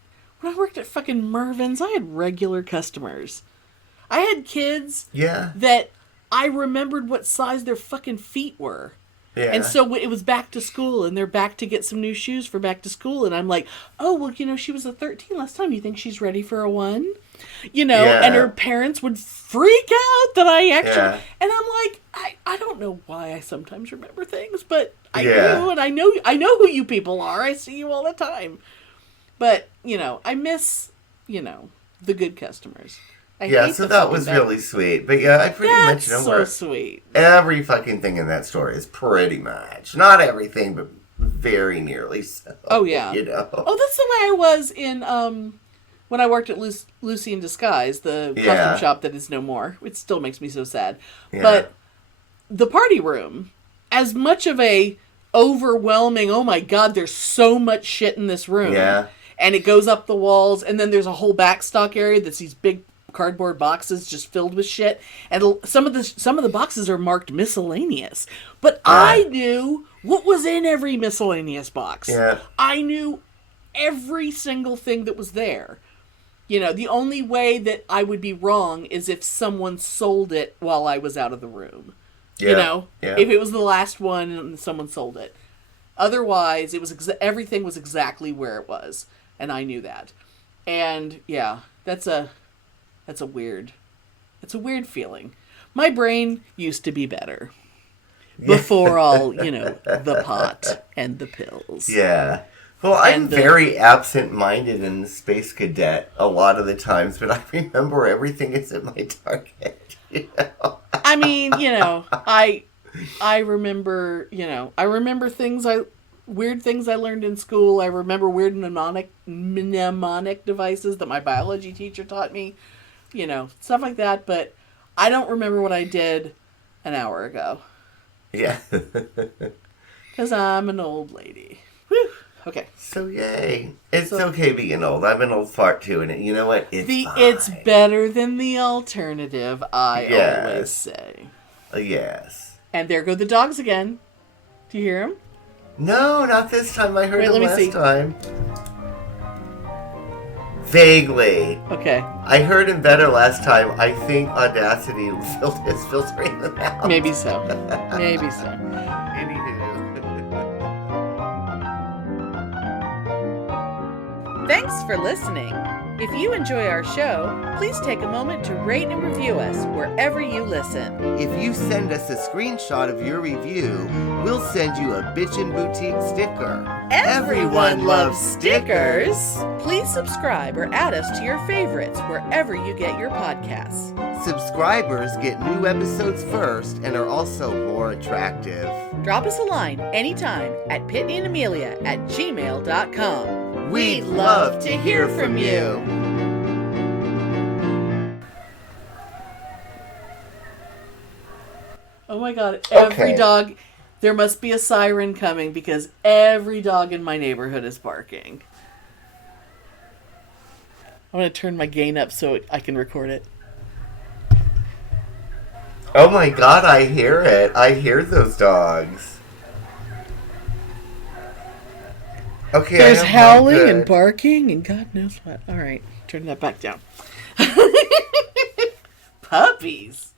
I worked at fucking Mervyn's, I had regular customers. I had kids that I remembered what size their fucking feet were. Yeah. And so it was back to school, and they're back to get some new shoes for back to school. And I'm like, oh, well, you know, she was a 13 last time. You think she's ready for a 1? You know, and her parents would freak out that I actually... And I'm like, I don't know why I sometimes remember things, but I do, and I know who you people are. I see you all the time. But, you know, I miss, you know, the good customers. So that was really sweet. But yeah, I pretty much know where sweet. Every fucking thing in that store is pretty much. Not everything, but very nearly so. Oh, yeah. You know? Oh, that's the way I was in, when I worked at Lucy in Disguise, the costume shop that is no more. It still makes me so sad. Yeah. But the party room, as much of a overwhelming, oh my God, there's so much shit in this room. Yeah. And it goes up the walls, and then there's a whole backstock area that's these big cardboard boxes just filled with shit, and some of the boxes are marked miscellaneous. But I knew what was in every miscellaneous box. Yeah. I knew every single thing that was there. You know, the only way that I would be wrong is if someone sold it while I was out of the room. Yeah. You know, Yeah. if it was the last one and someone sold it. Otherwise, it was everything was exactly where it was, and I knew that. And yeah, that's a weird feeling. My brain used to be better before all, the pot and the pills. Yeah. Well, I'm very absent-minded in the Space Cadet a lot of the times, but I remember everything is at my target. I mean, I remember, weird things I learned in school. I remember weird mnemonic devices that my biology teacher taught me, stuff like that. But I don't remember what I did an hour ago. Yeah. Because I'm an old lady. Whew. Okay. So yay. It's okay being old. I'm an old fart too, and you know what? It's better than the alternative, I always say. Yes. And there go the dogs again. Do you hear them? No, not this time. I heard them last time. Vaguely. Okay. I heard him better last time. I think Audacity is filtering them out. Maybe so. Maybe so. Anywho. Thanks for listening. If you enjoy our show, please take a moment to rate and review us wherever you listen. If you send us a screenshot of your review, we'll send you a Bitchin' Boutique sticker. Everyone loves stickers. Please subscribe or add us to your favorites wherever you get your podcasts. Subscribers get new episodes first and are also more attractive. Drop us a line anytime at PitneyAndAmelia@gmail.com. We'd love to hear from you. Oh my god, every dog, there must be a siren coming because every dog in my neighborhood is barking. I'm going to turn my gain up so I can record it. Oh my god, I hear it. I hear those dogs. Okay, there's howling and barking and God knows what. Alright, turn that back down. Puppies.